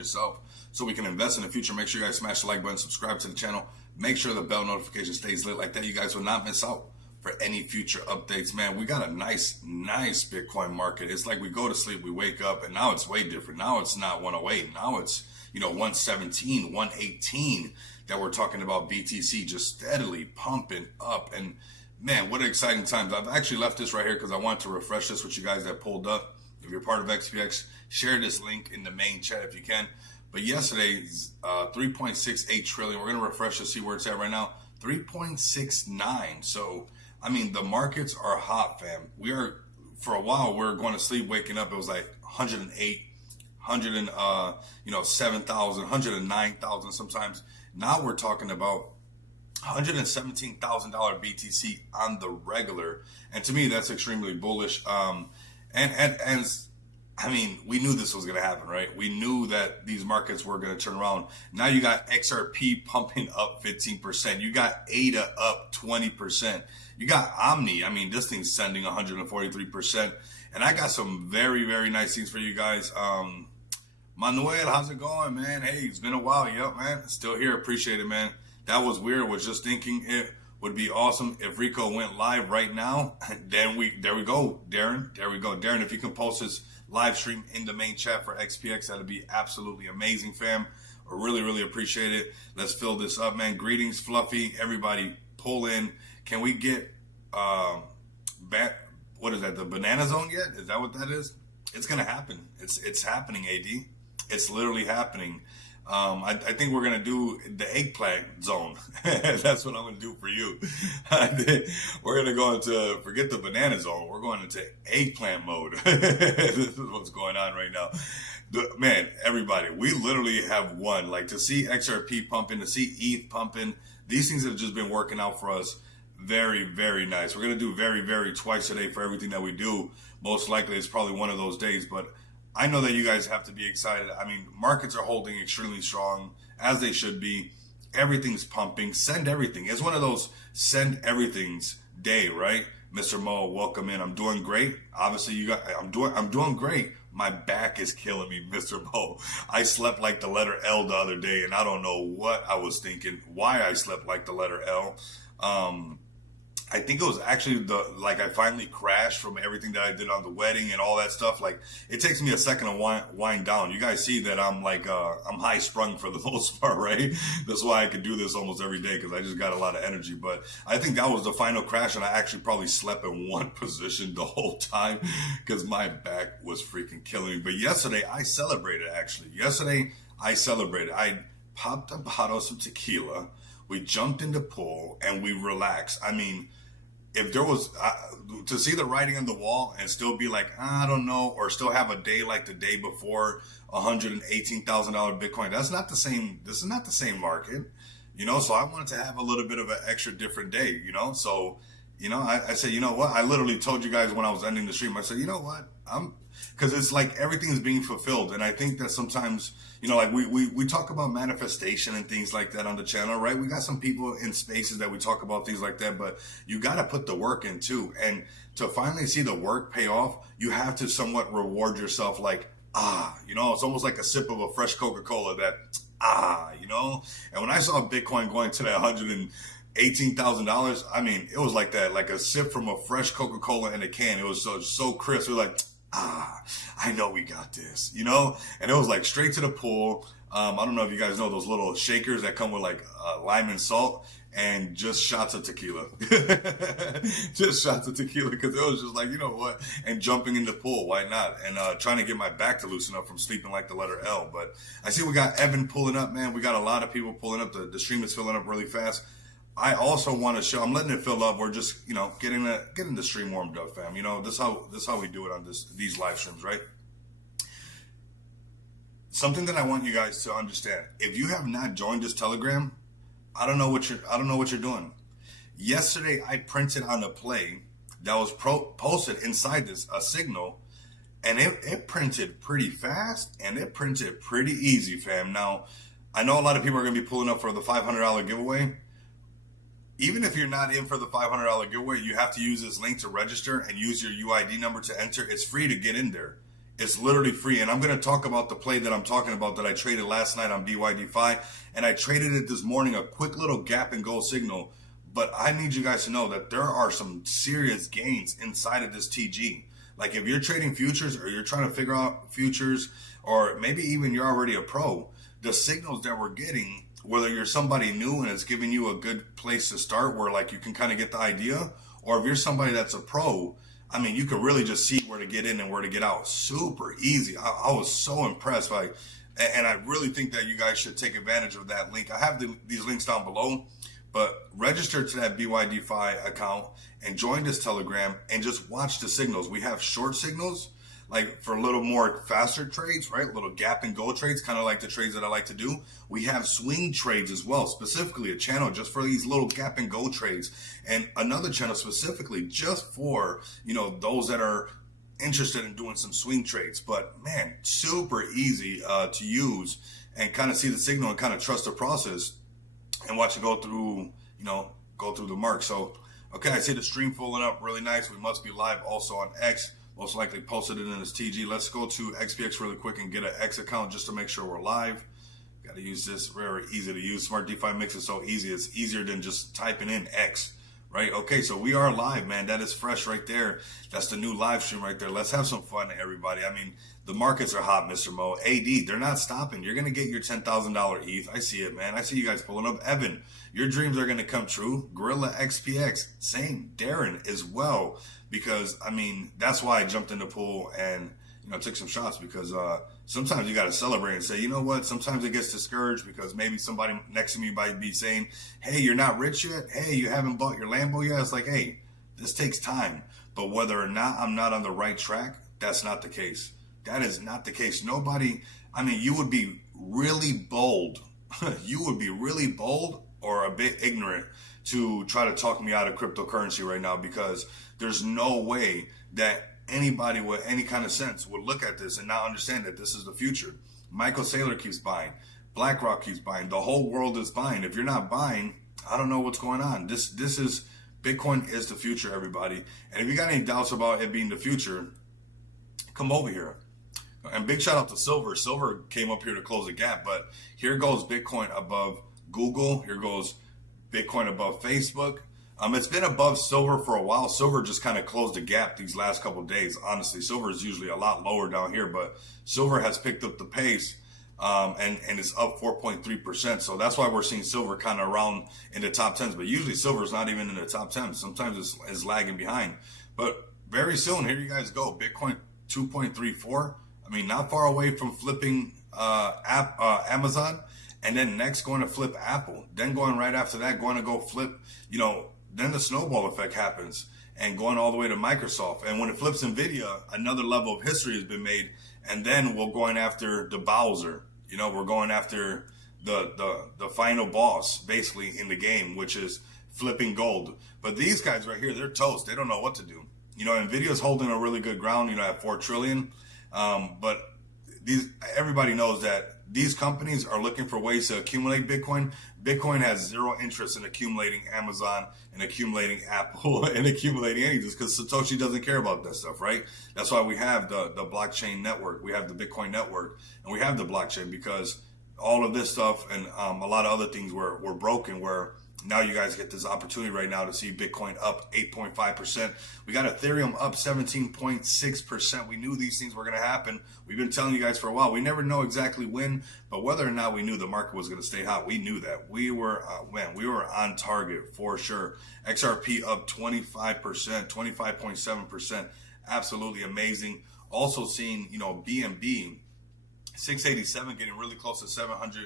yourself so we can invest in the future. Make sure you guys smash the like button, subscribe to the channel, make sure the bell notification stays lit like that. You guys will not miss out for any future updates. Man, we got a nice Bitcoin market. It's like we go to sleep, we wake up, and now it's way different. Now it's not 108. Now it's 117, 118 that we're talking about. BTC just steadily pumping up. And man, what exciting times. I've actually left this right here because I want to refresh this with you guys that pulled up. If you're part of XPX, share this link in the main chat if you can. But yesterday's 3.68 trillion. We're going to refresh to see where it's at right now. 3.69. So, I mean, the markets are hot, fam. We are, for a while, we are going to sleep, waking up. It was like 108, 7,000, 109,000 sometimes. Now we're talking about $117,000 BTC on the regular. And to me, that's extremely bullish. And I mean, we knew this was going to happen, right? We knew that these markets were going to turn around. Now you got XRP pumping up 15%. You got ADA up 20%. You got Omni. I mean, this thing's sending 143%. And I got some very, very nice things for you guys. Manuel, how's it going, man? Hey, it's been a while. Yep, man. Still here. Appreciate it, man. That was weird. Was just thinking it would be awesome if Rico went live right now. There we go, Darren. There we go. Darren, if you can post his live stream in the main chat for XPX, that'd be absolutely amazing, fam. I really, really appreciate it. Let's fill this up, man. Greetings, Fluffy. Everybody pull in. Can we get what is that, the banana zone yet? Is that what that is? It's gonna happen. It's happening, AD. It's literally happening. I think we're going to do the eggplant zone. That's what I'm going to do for you. We're going to go into, forget the banana zone. We're going into eggplant mode. This is what's going on right now. Man, everybody, we literally have won. Like, to see XRP pumping, to see ETH pumping, these things have just been working out for us. Very, very nice. We're going to do very, very twice a day for everything that we do. Most likely it's probably one of those days, but I know that you guys have to be excited. I mean, markets are holding extremely strong, as they should be. Everything's pumping. Send everything. It's one of those send everything's day, right? Mr. Mo, welcome in. I'm doing great. Obviously, I'm doing great. My back is killing me, Mr. Mo. I slept like the letter L the other day, and I don't know what I was thinking, why I slept like the letter L. I think it was actually I finally crashed from everything that I did on the wedding and all that stuff. Like, it takes me a second to wind down. You guys see that I'm I'm high sprung for the most part, right? That's why I could do this almost every day, because I just got a lot of energy. But I think that was the final crash, and I actually probably slept in one position the whole time because my back was freaking killing me. But yesterday I celebrated, actually. I popped a bottle of some tequila. We jumped in the pool and we relaxed. I mean, if there was to see the writing on the wall and still be like, I don't know, or still have a day like the day before, $118,000 Bitcoin, that's not the same. This is not the same market, So I wanted to have a little bit of an extra different day, So, I said, you know what? I literally told you guys when I was ending the stream, I said, you know what? Because it's like everything is being fulfilled. And I think that sometimes, like we talk about manifestation and things like that on the channel, right? We got some people in spaces that we talk about things like that, but you got to put the work in too. And to finally see the work pay off, you have to somewhat reward yourself like, it's almost like a sip of a fresh Coca-Cola that, And when I saw Bitcoin going to that $118,000, I mean, it was like that, like a sip from a fresh Coca-Cola in a can. It was so crisp. It was like, I know we got this, and it was like straight to the pool. I don't know if you guys know those little shakers that come with like lime and salt, and just shots of tequila, because it was just like, you know what, and jumping in the pool, why not? And trying to get my back to loosen up from sleeping like the letter L. But I see we got Evan pulling up, man. We got a lot of people pulling up. The stream is filling up really fast. I also want to show, I'm letting it fill up. We're just, getting the stream warmed up, fam. This how we do it on these live streams, right? Something that I want you guys to understand. If you have not joined this Telegram, I don't know what you're doing. Yesterday, I printed on a play that was posted inside this, a signal, and it printed pretty fast and it printed pretty easy, fam. Now, I know a lot of people are going to be pulling up for the $500 giveaway. Even if you're not in for the $500 giveaway, you have to use this link to register and use your UID number to enter. It's free to get in there. It's literally free. And I'm going to talk about the play that I'm talking about that I traded last night on BYD-Fi. And I traded it this morning, a quick little gap and go signal. But I need you guys to know that there are some serious gains inside of this TG. Like if you're trading futures or you're trying to figure out futures, or maybe even you're already a pro, the signals that we're getting, whether you're somebody new and it's giving you a good place to start where like you can kind of get the idea, or if you're somebody that's a pro, I mean, you can really just see where to get in and where to get out. Super easy. I was so impressed by, and I really think that you guys should take advantage of that link. I have these links down below, but register to that BYD-Fi account and join this Telegram and just watch the signals. We have short signals, like for a little more faster trades, right? Little gap and go trades, kind of like the trades that I like to do. We have swing trades as well, specifically a channel just for these little gap and go trades, and another channel specifically just for, you know, those that are interested in doing some swing trades. But man, super easy to use and kind of see the signal and kind of trust the process and watch it go through, you know, go through the mark. So, okay, I see the stream filling up really nice. We must be live also on X. Most likely posted it in this TG. Let's go to XPX really quick and get an X account just to make sure we're live. Got to use this. Very easy to use. Smart DeFi makes it so easy. It's easier than just typing in X, right? Okay, so we are live, man. That is fresh right there. That's the new live stream right there. Let's have some fun, everybody. I mean, the markets are hot, Mr. Mo. AD, they're not stopping. You're going to get your $10,000 ETH. I see it, man. I see you guys pulling up. Evan, your dreams are going to come true. Gorilla XPX, same. Darren as well. Because, I mean, that's why I jumped in the pool and, you know, took some shots, because sometimes you got to celebrate and say, you know what, sometimes it gets discouraged because maybe somebody next to me might be saying, hey, you're not rich yet. Hey, you haven't bought your Lambo yet. It's like, hey, this takes time. But whether or not I'm not on the right track, that's not the case. That is not the case. Nobody, I mean, you would be really bold. You would be really bold or a bit ignorant to try to talk me out of cryptocurrency right now, because there's no way that anybody with any kind of sense would look at this and not understand that this is the future. Michael Saylor keeps buying. BlackRock keeps buying. The whole world is buying. If you're not buying, I don't know what's going on. This is, Bitcoin is the future, everybody. And if you got any doubts about it being the future, come over here. And big shout out to Silver. Silver came up here to close the gap, but here goes Bitcoin above Google. Here goes Bitcoin above Facebook. It's been above silver for a while. Silver just kind of closed the gap these last couple of days. Honestly, silver is usually a lot lower down here, but silver has picked up the pace and it's up 4.3%. So that's why we're seeing silver kind of around in the top 10s. But usually silver is not even in the top 10. Sometimes it's lagging behind. But very soon, here you guys go. Bitcoin 2.34. I mean, not far away from flipping Amazon. And then next going to flip Apple. Then going right after that, going to go flip, you know, then the snowball effect happens and going all the way to Microsoft. And when it flips NVIDIA, another level of history has been made. And then we're going after the Bowser. You know, we're going after the final boss basically in the game, which is flipping gold. But these guys right here, they're toast. They don't know what to do. You know, NVIDIA's holding a really good ground, you know, at 4 trillion. But everybody knows that these companies are looking for ways to accumulate Bitcoin. Bitcoin has zero interest in accumulating Amazon and accumulating Apple and accumulating anything, because Satoshi doesn't care about that stuff, right? That's why we have the blockchain network. We have the Bitcoin network, and we have the blockchain, because all of this stuff and a lot of other things were broken, where now you guys get this opportunity right now to see Bitcoin up 8.5%. We got Ethereum up 17.6%. We knew these things were going to happen. We've been telling you guys for a while. We never know exactly when, but whether or not we knew the market was going to stay hot, we knew that. We were, we were on target for sure. XRP up 25%, 25.7%. Absolutely amazing. Also seeing, you know, BNB 687 getting really close to $700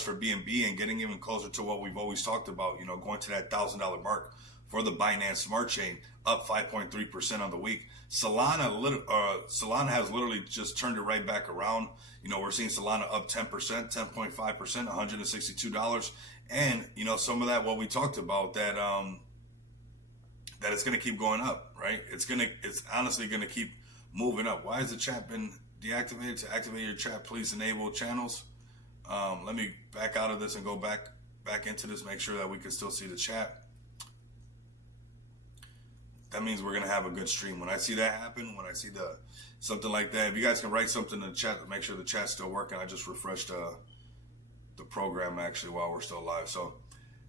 for BNB and getting even closer to what we've always talked about, you know, going to that $1,000 mark for the Binance Smart Chain, up 5.3% on the week. Solana has literally just turned it right back around. You know, we're seeing Solana up 10%, 10.5%, $162. And, you know, some of that, what we talked about, that that it's going to keep going up, right? It's honestly going to keep moving up. Why has the chat been deactivated? To activate your chat, please enable channels. Let me back out of this and go back into this, make sure that we can still see the chat. that means we're gonna have a good stream. When I see that happen, when I see the something like that, if you guys can write something in the chat to make sure the chat's still working. I just refreshed the program actually while we're still live. So,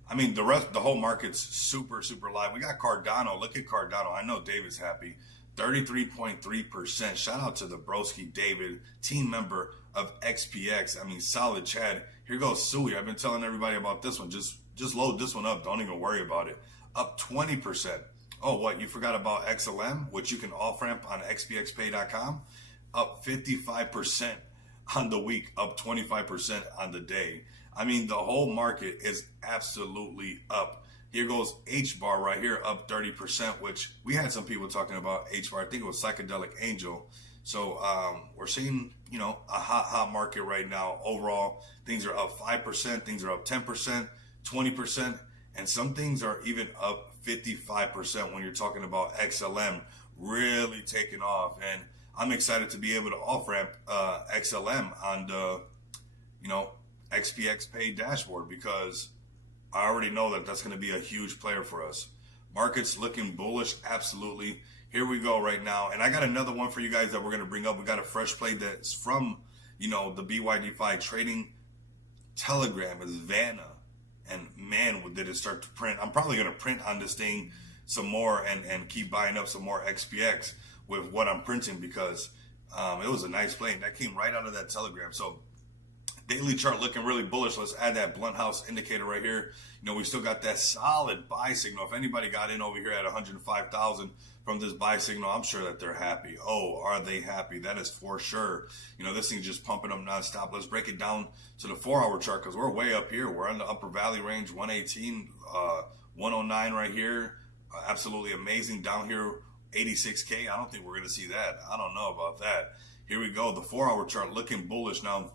I mean, the whole market's super, super live. We got Cardano. Look at Cardano. I know David's happy. 33.3%. Shout out to the broski David, team member of XPX. I mean, solid Chad. Here goes Sui. I've been telling everybody about this one. Just load this one up. Don't even worry about it. Up 20%. Oh, what? You forgot about XLM, which you can off-ramp on xpxpay.com? Up 55% on the week, up 25% on the day. I mean, the whole market is absolutely up. Here goes H-Bar right here, up 30%, which we had some people talking about H-Bar. I think it was Psychedelic Angel. So we're seeing, you know, a hot market right now. Overall, things are up 5%, things are up 10%, 20%, and some things are even up 55% when you're talking about XLM really taking off. And I'm excited to be able to off-ramp XLM on the, you know, XPX Pay dashboard, because I already know that that's going to be a huge player for us. Market's looking bullish, absolutely. Here we go right now. And I got another one for you guys that we're going to bring up. We got a fresh play that's from, you know, the BYD-Fi trading Telegram is Vanna. And man, did it start to print. I'm probably going to print on this thing some more and keep buying up some more XPX with what I'm printing, because it was a nice play. And that came right out of that Telegram. So daily chart looking really bullish. Let's add that blunt house indicator right here. You know, we still got that solid buy signal. If anybody got in over here at 105,000 from this buy signal, I'm sure that they're happy. Oh, are they happy? That is for sure. You know, this thing's just pumping up nonstop. Let's break it down to the 4-hour chart, because we're way up here. We're in the upper valley range, 118, 109 right here. Absolutely amazing. Down here, 86K. I don't think we're going to see that. I don't know about that. Here we go. The 4-hour chart looking bullish. Now,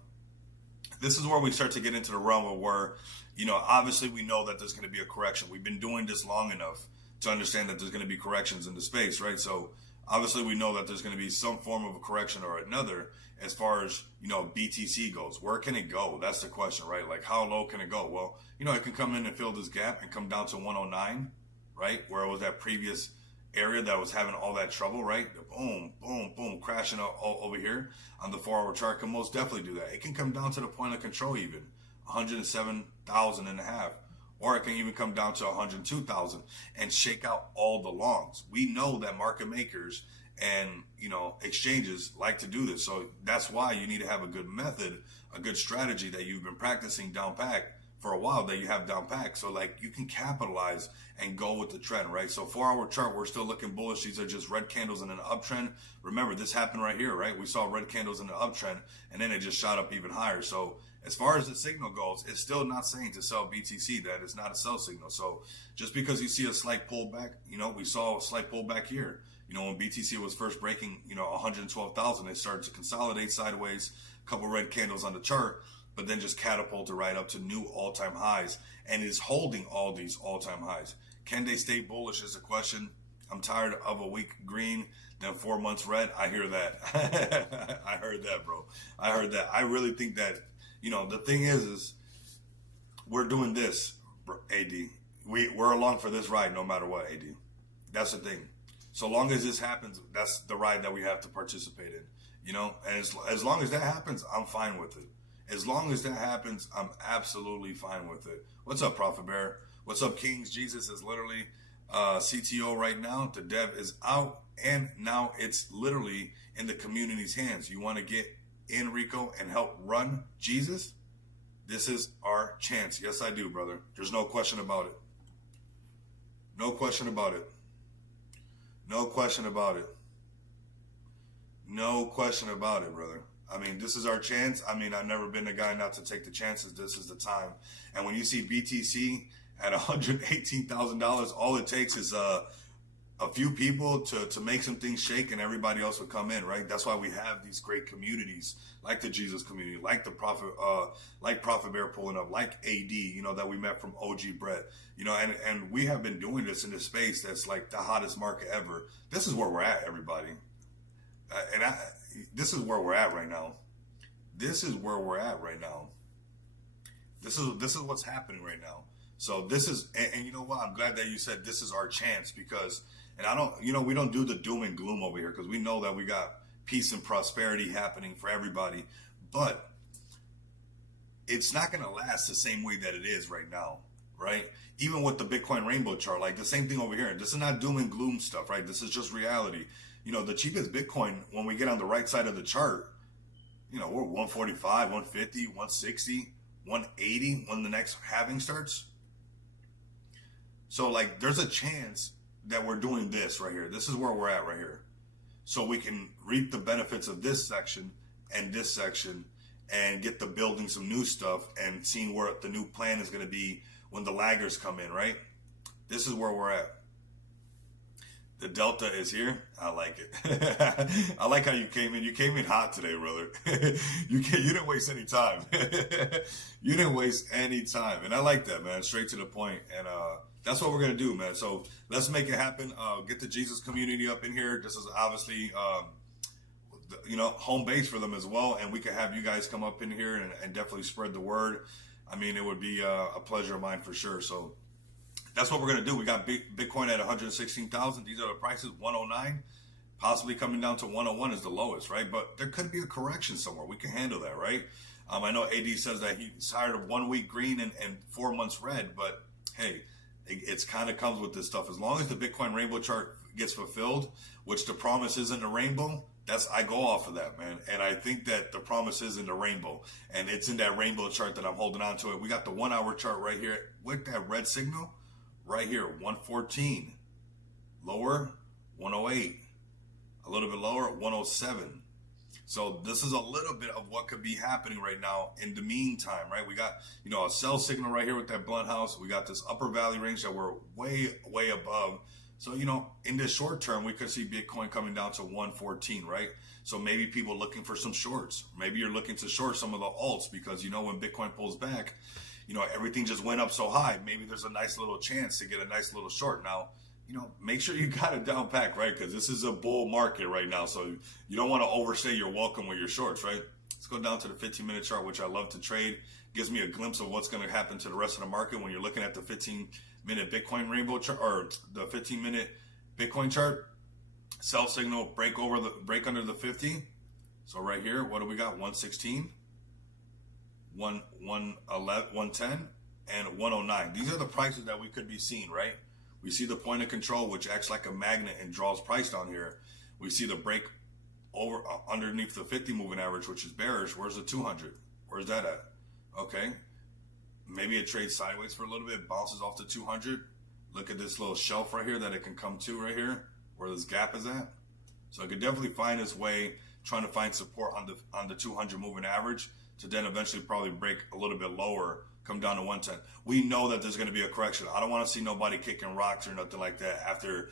this is where we start to get into the realm of where, you know, obviously we know that there's going to be a correction. We've been doing this long enough to understand that there's going to be corrections in the space, right? So obviously we know that there's going to be some form of a correction or another as far as, you know, BTC goes. Where can it go? That's the question, right? Like, how low can it go? Well, you know, it can come in and fill this gap and come down to 109, right? Where it was that previous area that was having all that trouble, right? Boom, boom, boom, crashing all over here on the 4-hour chart can most definitely do that. It can come down to the point of control even, 107,000 and a half. Or it can even come down to 102,000 and shake out all the longs. We know that market makers and, you know, exchanges like to do this. So that's why you need to have a good method, a good strategy that you've been practicing down pack for a while, that you have down pack. So like you can capitalize and go with the trend, right? So 4-hour chart, we're still looking bullish. These are just red candles in an uptrend. Remember, this happened right here, right? We saw red candles in the uptrend and then it just shot up even higher. So as far as the signal goes, it's still not saying to sell BTC. That is not a sell signal. So just because you see a slight pullback, you know, we saw a slight pullback here. You know, when BTC was first breaking, you know, 112,000, it started to consolidate sideways, a couple red candles on the chart, but then just catapulted right up to new all-time highs and is holding all these all-time highs. Can they stay bullish is the question. I'm tired of a week green, then 4 months red. I hear that. I heard that, bro. I heard that. I really think that, you know, the thing is we're doing this, AD. We're along for this ride no matter what, AD. That's the thing. So long as this happens, that's the ride that we have to participate in, you know? And as long as that happens, I'm fine with it. As long as that happens, I'm absolutely fine with it. What's up, Prophet Bear? What's up, Kings? Jesus is literally CTO right now. The dev is out, and now it's literally in the community's hands. You want to get in, Rico, and help run Jesus? This is our chance. Yes, I do, brother. There's no question about it. No question about it. No question about it. No question about it, brother. I mean, this is our chance. I mean, I've never been a guy not to take the chances. This is the time. And when you see BTC at $118,000, all it takes is a few people to make some things shake, and everybody else will come in, right? That's why we have these great communities like the Jesus community, like the Prophet Bear pulling up, like AD, you know, that we met from OG Brett, you know, and we have been doing this in this space that's like the hottest market ever. This is where we're at, everybody. This is where we're at right now. This is where we're at right now. This is what's happening right now. So this is, and you know what? I'm glad that you said this is our chance, because And I don't, we don't do the doom and gloom over here because we know that we got peace and prosperity happening for everybody. But it's not going to last the same way that it is right now, right? Even with the Bitcoin rainbow chart, like the same thing over here. This is not doom and gloom stuff, right? This is just reality. The cheapest Bitcoin, when we get on the right side of the chart, we're 145, 150, 160, 180 when the next halving starts. So like there's a chance that we're doing this right here. This is where we're at right here. So we can reap the benefits of this section and this section and get to building some new stuff and seeing where the new plan is going to be when the laggers come in, right? This is where we're at. The Delta is here. I like it. I like how you came in. You came in hot today, brother. You didn't waste any time. You didn't waste any time. And I like that, man. Straight to the point. And that's what we're going to do, man. So let's make it happen. Get the Jesus community up in here. This is obviously, home base for them as well. And we can have you guys come up in here and definitely spread the word. I mean, it would be a pleasure of mine for sure. So that's what we're going to do. We got Bitcoin at 116,000. These are the prices, 109, possibly coming down to 101 is the lowest, right? But there could be a correction somewhere. We can handle that, right? I know AD says that he's tired of 1 week green and 4 months red, but hey, it's kind of comes with this stuff. As long as the Bitcoin rainbow chart gets fulfilled, which the promise is in the rainbow, I go off of that, man. And I think that the promise is in the rainbow, and it's in that rainbow chart that I'm holding on to it. We got the 1 hour chart right here with that red signal. Right here, 114, lower, 108, a little bit lower, 107. So this is a little bit of what could be happening right now in the meantime, right? We got, a sell signal right here with that blunt house. We got this upper valley range that we're way, way above. So, in the short term, we could see Bitcoin coming down to 114, right? So maybe people looking for some shorts. Maybe you're looking to short some of the alts because, when Bitcoin pulls back, everything just went up so high. Maybe there's a nice little chance to get a nice little short. Now, make sure you got it down packed, right? Because this is a bull market right now. So you don't want to overstay your welcome with your shorts, right? Let's go down to the 15-minute chart, which I love to trade. Gives me a glimpse of what's going to happen to the rest of the market when you're looking at the 15-minute Bitcoin rainbow chart or the 15-minute Bitcoin chart. Sell signal, break under the 50. So right here, what do we got? 116. 111, 110, and 109. These are the prices that we could be seeing, right? We see the point of control, which acts like a magnet and draws price down here. We see the break over underneath the 50 moving average, which is bearish. Where's the 200? Where's that at? Okay. Maybe it trades sideways for a little bit, bounces off the 200. Look at this little shelf right here that it can come to right here, where this gap is at. So it could definitely find its way, trying to find support on the 200 moving average, to then eventually probably break a little bit lower, come down to 110. We know that there's going to be a correction. I don't want to see nobody kicking rocks or nothing like that after,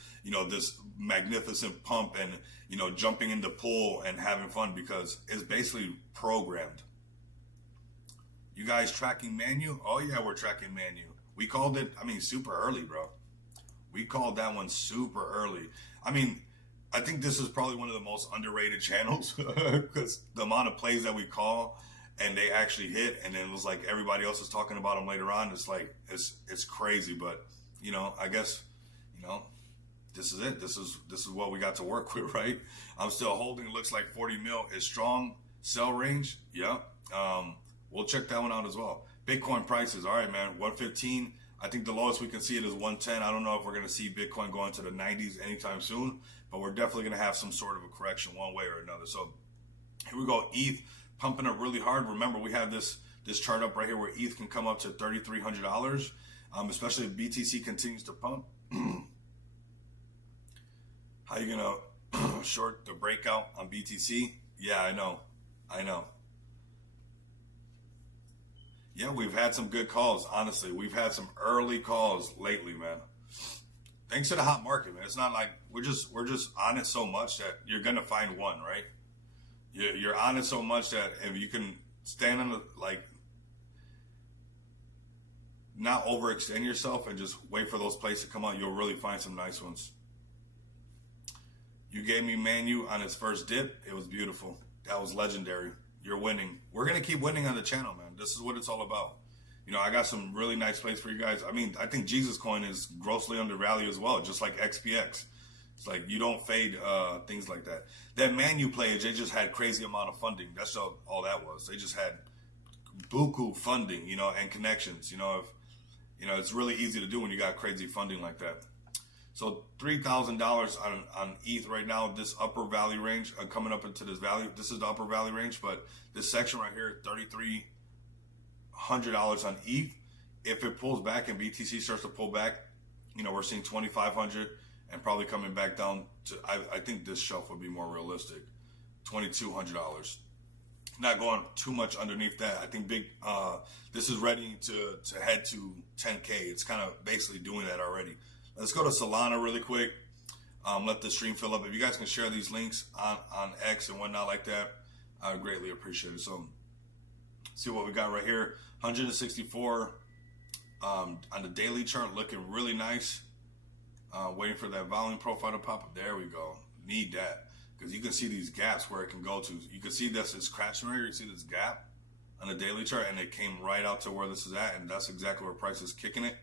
this magnificent pump and, jumping in the pool and having fun, because it's basically programmed. You guys tracking Manu? Oh yeah, we're tracking Manu. We called it, super early, bro. We called that one super early. I think this is probably one of the most underrated channels because the amount of plays that we call and they actually hit, and then it was like everybody else is talking about them later on. It's like it's crazy, but I guess this is it. This is what we got to work with, right? I'm still holding. It looks like 40 mil is strong sell range. Yeah, we'll check that one out as well. Bitcoin prices, all right, man. 115. I think the lowest we can see it is 110. I don't know if we're going to see Bitcoin go into the 90s anytime soon, but we're definitely going to have some sort of a correction one way or another. So here we go. ETH pumping up really hard. Remember, we have this chart up right here where ETH can come up to $3,300, especially if BTC continues to pump. How you going to short the breakout on BTC? Yeah, I know. Yeah, we've had some good calls, honestly. We've had some early calls lately, man. Thanks to the hot market, man. It's not like we're just on it so much that you're going to find one, right? You're on it so much that if you can stand on the, not overextend yourself and just wait for those plays to come out, you'll really find some nice ones. You gave me Manu on its first dip. It was beautiful. That was legendary. You're winning. We're going to keep winning on the channel, man. This is what it's all about. I got some really nice plays for you guys. I think Jesus Coin is grossly undervalued as well, just like XPX. It's like you don't fade things like that. That Manu players, they just had crazy amount of funding. That's all that was. They just had buku funding, you know, and connections. You know, if you know, it's really easy to do when you got crazy funding like that. So $3,000 on ETH right now. This upper value range coming up into this value. This is the upper value range, but this section right here, $3,300 on ETH. If it pulls back and BTC starts to pull back, you know, we're seeing 2,500 and probably coming back down to. I think this shelf would be more realistic, $2,200. Not going too much underneath that. I think this is ready to head to 10K. It's kind of basically doing that already. Let's go to Solana really quick. Let the stream fill up. If you guys can share these links on X and whatnot like that, I would greatly appreciate it. So, see what we got right here. 164 on the daily chart, looking really nice. Waiting for that volume profile to pop up. There we go. Need that. Because you can see these gaps where it can go to. You can see this is crashing right here. You see this gap on the daily chart, and it came right out to where this is at, and that's exactly where price is kicking it.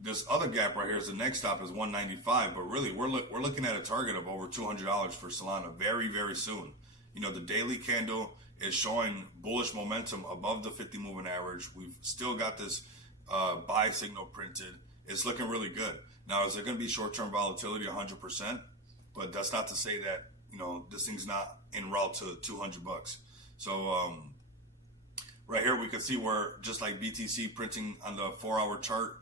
This other gap right here is the next stop is 195, but really we're looking at a target of over $200 for Solana very, very soon. You know, the daily candle is showing bullish momentum above the 50 moving average. We've still got this buy signal printed. It's looking really good. Now, is there going to be short-term volatility? 100%, but that's not to say that, you know, this thing's not en route to $200. So right here we can see where, just like BTC printing on the 4-hour chart,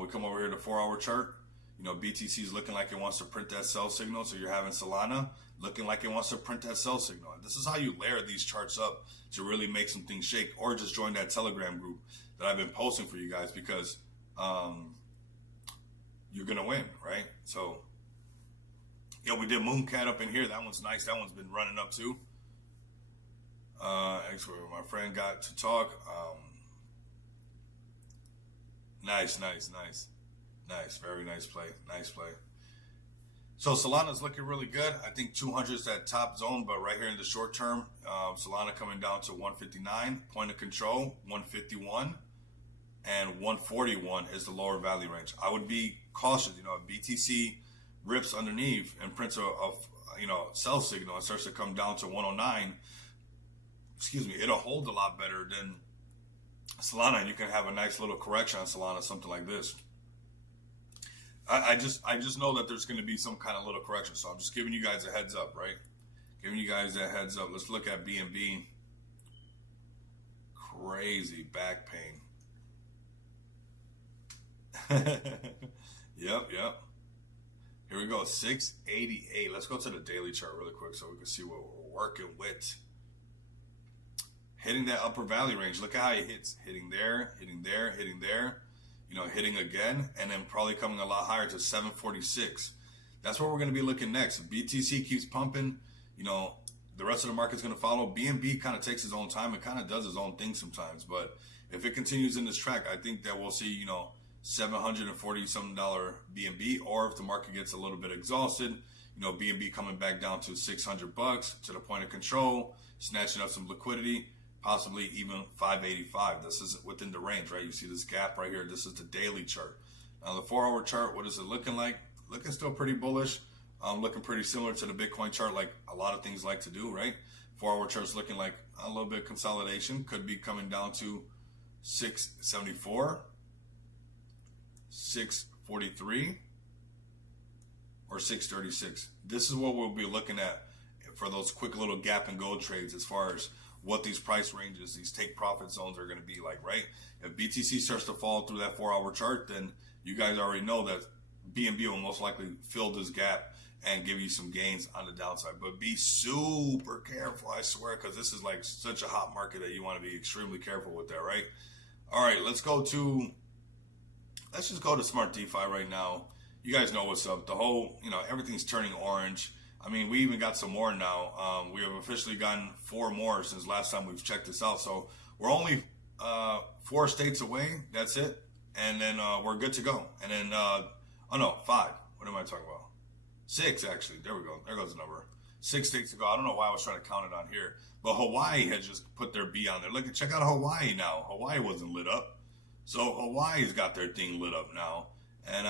we come over here to 4-hour chart. You know, BTC is looking like it wants to print that sell signal. So you're having Solana looking like it wants to print that sell signal. And this is how you layer these charts up to really make some things shake, or just join that Telegram group that I've been posting for you guys, because you're going to win, right? So, you know, we did Mooncat up in here. That one's nice. That one's been running up too. Actually, my friend got to talk. Nice. Very nice play. Nice play. So Solana's looking really good. I think 200 is that top zone, but right here in the short term, Solana coming down to 159. Point of control, 151. And 141 is the lower value range. I would be cautious. You know, if BTC rips underneath and prints a sell signal and starts to come down to 109, it'll hold a lot better than Solana, and you can have a nice little correction on Solana, something like this. I just know that there's going to be some kind of little correction, so I'm just giving you guys a heads up, right? Giving you guys a heads up. Let's look at BNB. Crazy back pain. Yep. Here we go, 688. Let's go to the daily chart really quick so we can see what we're working with. Hitting that upper value range. Look at how it hits. Hitting there. You know, hitting again, and then probably coming a lot higher to 746. That's where we're going to be looking next. If BTC keeps pumping, you know, the rest of the market's going to follow. BNB kind of takes its own time. It kind of does its own thing sometimes. But if it continues in this track, I think that we'll see, you know, $740-something BNB, or if the market gets a little bit exhausted, you know, BNB coming back down to $600 to the point of control, snatching up some liquidity, possibly even 585. This is within the range, right? You see this gap right here. This is the daily chart. Now the 4-hour chart, what is it looking like? Looking still pretty bullish. Looking pretty similar to the Bitcoin chart, like a lot of things like to do, right? 4-hour chart's looking like a little bit of consolidation. Could be coming down to 674, 643, or 636. This is what we'll be looking at for those quick little gap and go trades, as far as what these price ranges, these take profit zones are going to be like, right? If BTC starts to fall through that 4-hour chart, then you guys already know that BNB will most likely fill this gap and give you some gains on the downside. But be super careful, I swear, because this is like such a hot market that you want to be extremely careful with that, right? All right, let's just go to Smart DeFi right now. You guys know what's up. The whole, you know, everything's turning orange. I mean, we even got some more now. We have officially gotten 4 more since last time we've checked this out. So we're only 4 states away. That's it. And then we're good to go. And then, 5. What am I talking about? 6, actually. There we go. There goes the number. 6 states to go. I don't know why I was trying to count it on here. But Hawaii has just put their B on there. Look, check out Hawaii now. Hawaii wasn't lit up. So Hawaii's got their thing lit up now. And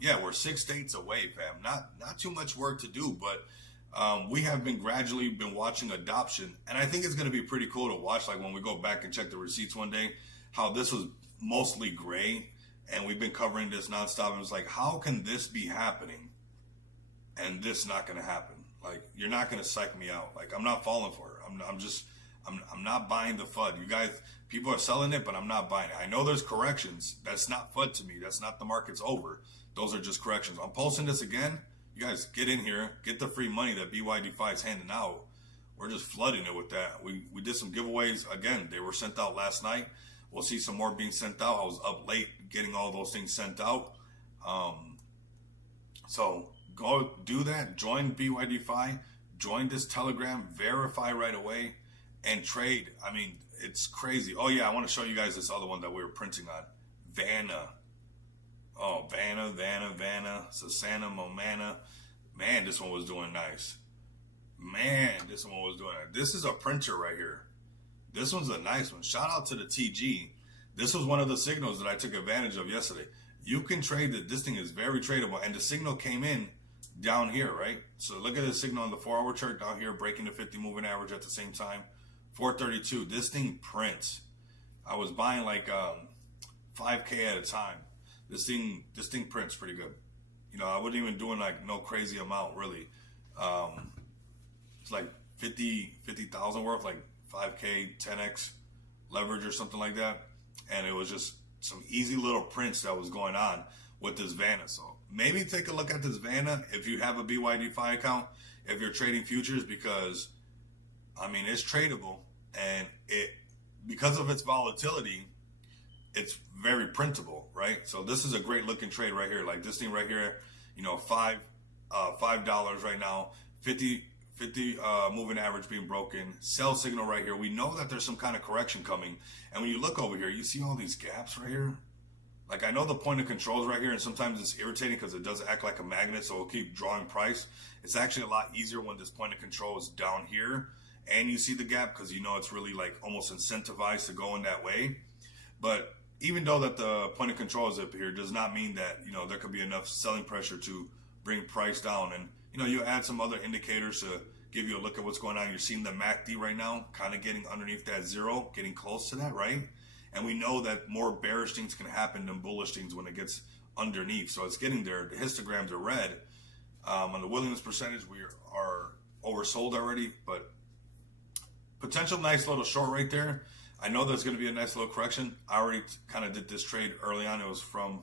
yeah, we're 6 states away, fam. Not too much work to do, but we have been gradually been watching adoption, and I think it's going to be pretty cool to watch. Like when we go back and check the receipts one day, how this was mostly gray, and we've been covering this nonstop. And it's like, how can this be happening, and this not going to happen? Like, you're not going to psych me out. Like, I'm not falling for it. I'm not buying the FUD. You guys, people are selling it, but I'm not buying it. I know there's corrections. That's not FUD to me. That's not the market's over. Those are just corrections. I'm posting this again. You guys get in here, get the free money that BYD-Fi is handing out. We're just flooding it with that. We did some giveaways. Again, they were sent out last night. We'll see some more being sent out. I was up late getting all those things sent out. So go do that. Join BYD-Fi. Join this Telegram. Verify right away. And trade. I mean, it's crazy. Oh, yeah, I want to show you guys this other one that we were printing on. Vanna. Oh, Vanna, Sasana, Momana. Man, this one was doing nice. Man, this one was doing it. This is a printer right here. This one's a nice one. Shout out to the TG. This was one of the signals that I took advantage of yesterday. You can trade it. This thing is very tradable. And the signal came in down here, right? So look at the signal on the 4-hour chart down here, breaking the 50 moving average at the same time. 432. This thing prints. I was buying like 5K at a time. This thing prints pretty good. You know, I wasn't even doing like no crazy amount really. It's like 50,000 worth, like 5K, 10x leverage or something like that. And it was just some easy little prints that was going on with this Vanna. So maybe take a look at this Vanna if you have a BYD-Fi account, if you're trading futures, because I mean, it's tradable, and it, because of its volatility, it's very printable, right? So this is a great looking trade right here. Like this thing right here, you know, $5 right now, 50 moving average being broken, sell signal right here. We know that there's some kind of correction coming. And when you look over here, you see all these gaps right here. Like, I know the point of control is right here, and sometimes it's irritating because it does act like a magnet, so it'll keep drawing price. It's actually a lot easier when this point of control is down here and you see the gap, because you know it's really like almost incentivized to go in that way. But even though that the point of control is up here, does not mean that, you know, there could be enough selling pressure to bring price down. And, you know, you add some other indicators to give you a look at what's going on. You're seeing the MACD right now kind of getting underneath that zero, getting close to that, right? And we know that more bearish things can happen than bullish things when it gets underneath. So it's getting there. The histograms are red. On the willingness percentage, we are oversold already, but potential nice little short right there. I know there's going to be a nice little correction. I already kind of did this trade early on. It was from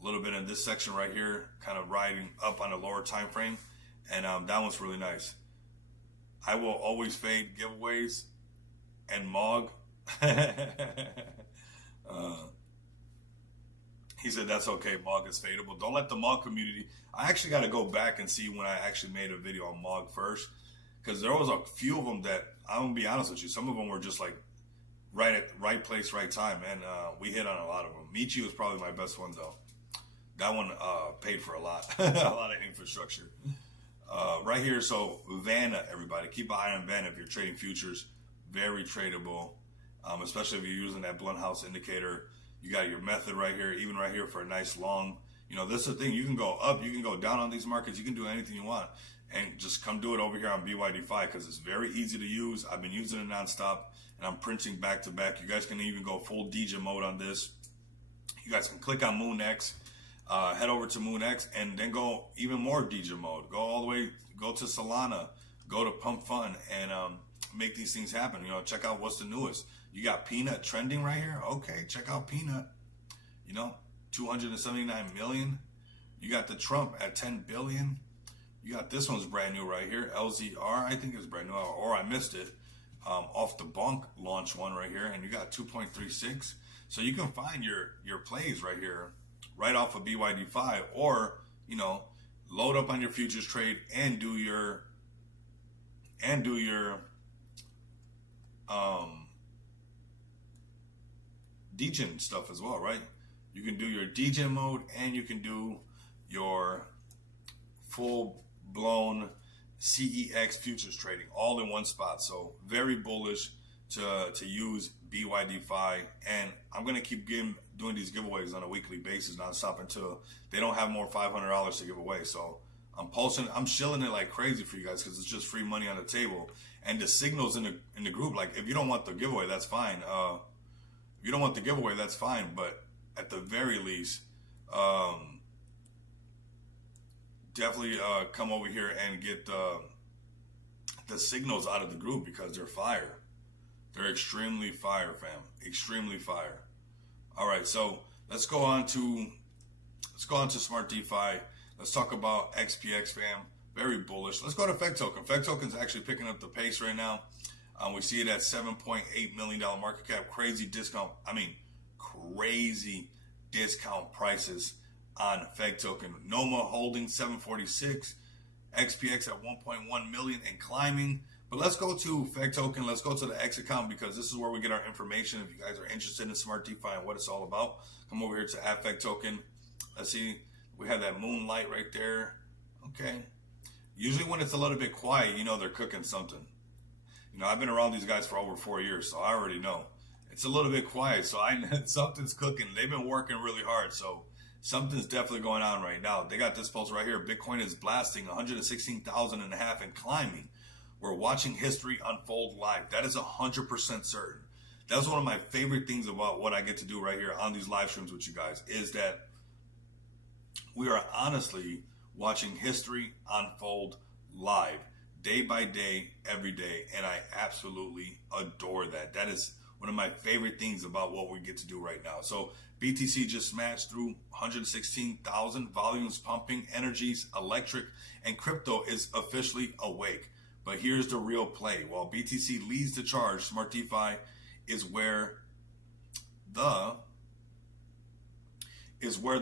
a little bit in this section right here, kind of riding up on a lower time frame. And that one's really nice. I will always fade giveaways and MOG. He said that's okay. MOG is fadeable. Don't let the MOG community. I actually got to go back and see when I actually made a video on MOG first, because there was a few of them that, I'm gonna be honest with you, some of them were just like right at the right place, right time, and we hit on a lot of them. Michi was probably my best one though. That one paid for a lot, a lot of infrastructure. Right here, so Vanna, everybody, keep an eye on Vanna if you're trading futures. Very tradable, especially if you're using that Blumhouse indicator. You got your method right here, even right here for a nice long. You know, this is the thing. You can go up, you can go down on these markets. You can do anything you want, and just come do it over here on BYD-Fi, because it's very easy to use. I've been using it nonstop, and I'm printing back to back. You guys can even go full DJ mode on this. You guys can click on MoonX. Head over to MoonX and then go even more DJ mode. Go all the way, go to Solana, go to Pump Fun, and make these things happen. You know, check out what's the newest. You got Peanut trending right here. Okay, check out Peanut. You know, 279 million. You got the Trump at 10 billion. You got this one's brand new right here. LZR, I think is brand new, or I missed it. Off the bunk launch one right here, and you got 2.36. So you can find your plays right here, right off of BYD-Fi, or, you know, load up on your futures trade and do your DGen stuff as well, right? You can do your DGen mode, and you can do your full-blown CEX futures trading all in one spot. So very bullish to use BYD-Fi, and I'm gonna keep doing these giveaways on a weekly basis, nonstop until they don't have more $500 to give away. So I'm shilling it like crazy for you guys because it's just free money on the table. And the signals in the group, like if you don't want the giveaway, that's fine. If you don't want the giveaway, that's fine. But at the very least, definitely come over here and get the signals out of the group because they're fire. They're extremely fire, fam. Extremely fire. All right, so let's go on to Smart DeFi. Let's talk about XPX, fam. Very bullish. Let's go to FEG Token. FEG Token's actually picking up the pace right now. We see it at $7.8 million market cap. Crazy discount. I mean, crazy discount prices on FEG Token. Noma holding 746. XPX at 1.1 million and climbing. But let's go to FEG Token. Let's go to the X account because this is where we get our information. If you guys are interested in Smart DeFi and what it's all about, come over here to FEG Token. Let's see. We have that moonlight right there. Okay. Usually when it's a little bit quiet, you know they're cooking something. You know, I've been around these guys for over 4 years, so I already know. It's a little bit quiet, so I know something's cooking. They've been working really hard, so something's definitely going on right now. They got this post right here. Bitcoin is blasting 116,000 and a half and climbing. We're watching history unfold live. That is 100% certain. That's one of my favorite things about what I get to do right here on these live streams with you guys is that we are honestly watching history unfold live, day by day, every day, and I absolutely adore that. That is one of my favorite things about what we get to do right now. So BTC just smashed through 116,000, volumes pumping, energies, electric, and crypto is officially awake. But here's the real play. While BTC leads the charge, Smart DeFi is where the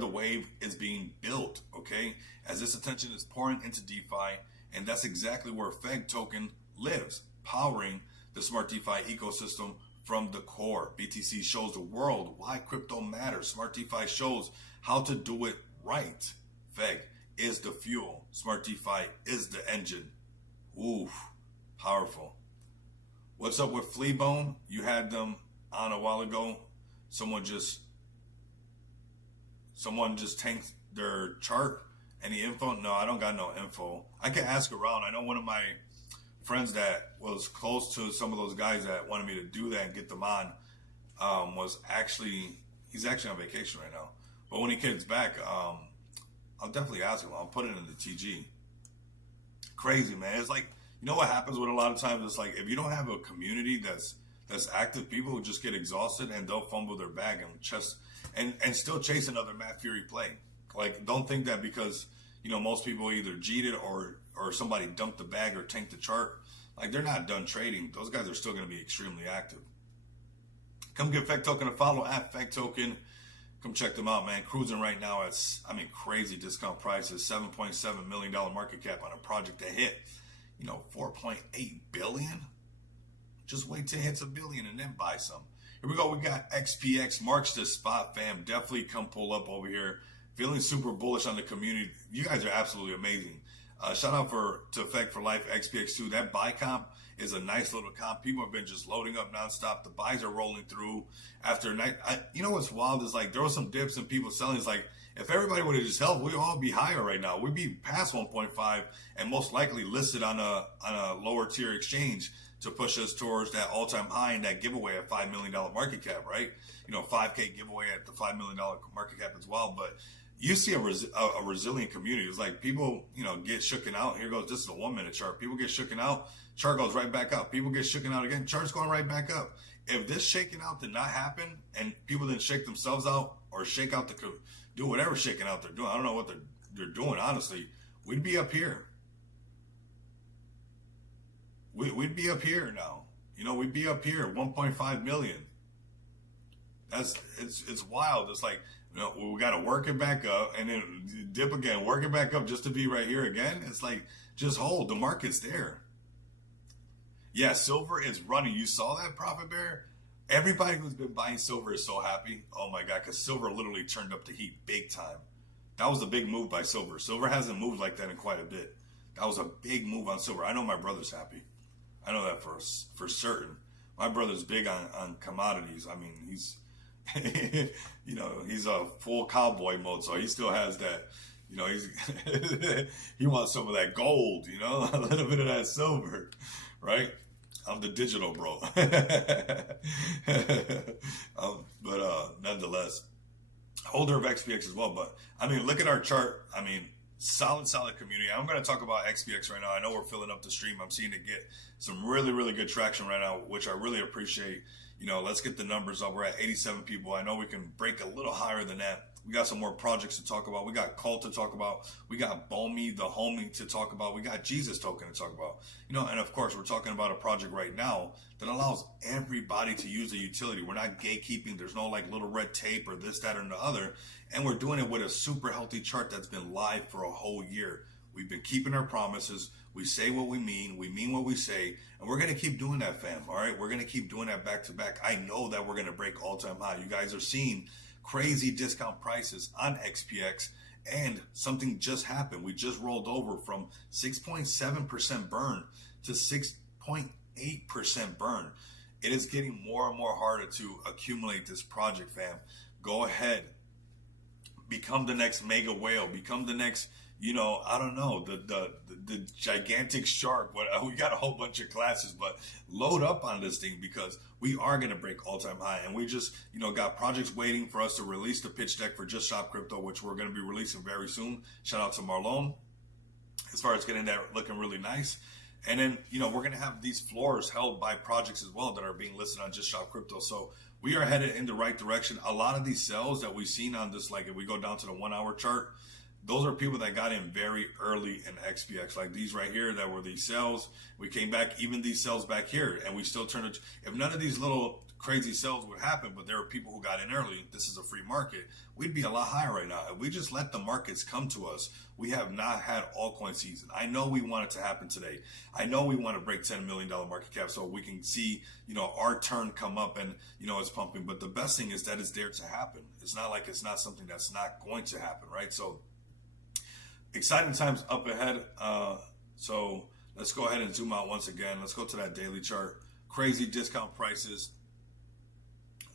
wave is being built, okay? As this attention is pouring into DeFi, and that's exactly where FEG Token lives, powering the Smart DeFi ecosystem from the core. BTC shows the world why crypto matters. Smart DeFi shows how to do it right. FEG is the fuel. Smart DeFi is the engine. Oof, powerful. What's up with Fleabone? You had them on a while ago. Someone just tanked their chart. Any info? No, I don't got no info. I can ask around. I know one of my friends that was close to some of those guys that wanted me to do that and get them on he's actually on vacation right now. But when he gets back, I'll definitely ask him. I'll put it in the TG. Crazy, man. It's like, you know what happens with a lot of times? It's like if you don't have a community that's active, people will just get exhausted and they'll fumble their bag and still chase another Matt Fury play. Like, don't think that because, you know, most people either cheated or somebody dumped the bag or tanked the chart. Like, they're not done trading. Those guys are still going to be extremely active. Come get FEG Token a follow at FEG Token. Come check them out, man. Cruising right now at, crazy discount prices. $7.7 million market cap on a project that hit, 4.8 billion. Just wait till it hits $1 billion and then buy some. Here we go. We got XPX. Marks the spot, fam. Definitely come pull up over here. Feeling super bullish on the community. You guys are absolutely amazing. Shout out to FEG for Life XPX2. That buy comp is a nice little comp. People have been just loading up nonstop. The buys are rolling through after a night. You know what's wild is like there was some dips and people selling. It's like if everybody would have just held, we'd all be higher right now. We'd be past 1.5 and most likely listed on a lower tier exchange to push us towards that all-time high and that giveaway at $5 million market cap, right? 5K giveaway at the $5 million market cap as well. But you see a resilient community. It's like people, get shooken out. Here goes, this is a 1 minute chart. People get shooken out. Chart goes right back up. People get shooken out again. Chart's going right back up. If this shaking out did not happen and people didn't shake themselves out or shake out do whatever shaking out they're doing. I don't know what they're doing, honestly. We'd be up here. We'd be up here now. We'd be up here, 1.5 million. It's wild. It's like, we got to work it back up and then dip again, work it back up just to be right here again. It's like, just hold. The market's there. Yeah, silver is running. You saw that, Profit Bear? Everybody who's been buying silver is so happy. Oh my God, because silver literally turned up the heat big time. That was a big move by silver. Silver hasn't moved like that in quite a bit. That was a big move on silver. I know my brother's happy. I know that for certain. My brother's big on commodities. I mean, he's, he's a full cowboy mode, so he still has that. He's he wants some of that gold, a little bit of that silver, right? I'm the digital bro. But nonetheless, holder of XPX as well. But I mean, look at our chart. I mean, solid community. I'm going to talk about XPX right now. I know we're filling up the stream. I'm seeing it get some really good traction right now, which I really appreciate. Let's get the numbers up. We're at 87 people. I know we can break a little higher than that. We got some more projects to talk about. We got Cult to talk about. We got Bomi, the homie, to talk about. We got Jesus Token to talk about. And of course, we're talking about a project right now that allows everybody to use the utility. We're not gatekeeping. There's no like little red tape or this, that, or the other. And we're doing it with a super healthy chart that's been live for a whole year. We've been keeping our promises. We say what we mean what we say, and we're going to keep doing that, fam. All right, we're going to keep doing that back to back. I know that we're going to break all-time high. You guys are seeing crazy discount prices on XPX, and something just happened. We just rolled over from 6.7% burn to 6.8% burn. It is getting more and more harder to accumulate this project, fam. Go ahead, become the next mega whale, become the next, I don't know, the gigantic shark. We got a whole bunch of classes, but load up on this thing because we are going to break all-time high. And we just, got projects waiting for us to release the pitch deck for Just Shop Crypto, which we're going to be releasing very soon. Shout out to Marlon as far as getting that looking really nice. And then, we're going to have these floors held by projects as well that are being listed on Just Shop Crypto. So we are headed in the right direction. A lot of these sells that we've seen on this, like if we go down to the 1 hour chart, those are people that got in very early in XPX, like these right here that were these sells. We came back, even these sells back here, and we still turned it. If none of these little crazy sells would happen, but there were people who got in early, this is a free market, we'd be a lot higher right now. If we just let the markets come to us, we have not had altcoin season. I know we want it to happen today. I know we want to break $10 million market cap so we can see, our turn come up and, it's pumping. But the best thing is that it's there to happen. It's not like it's not something that's not going to happen, right? So exciting times up ahead. So let's go ahead and zoom out once again. Let's go to that daily chart. Crazy discount prices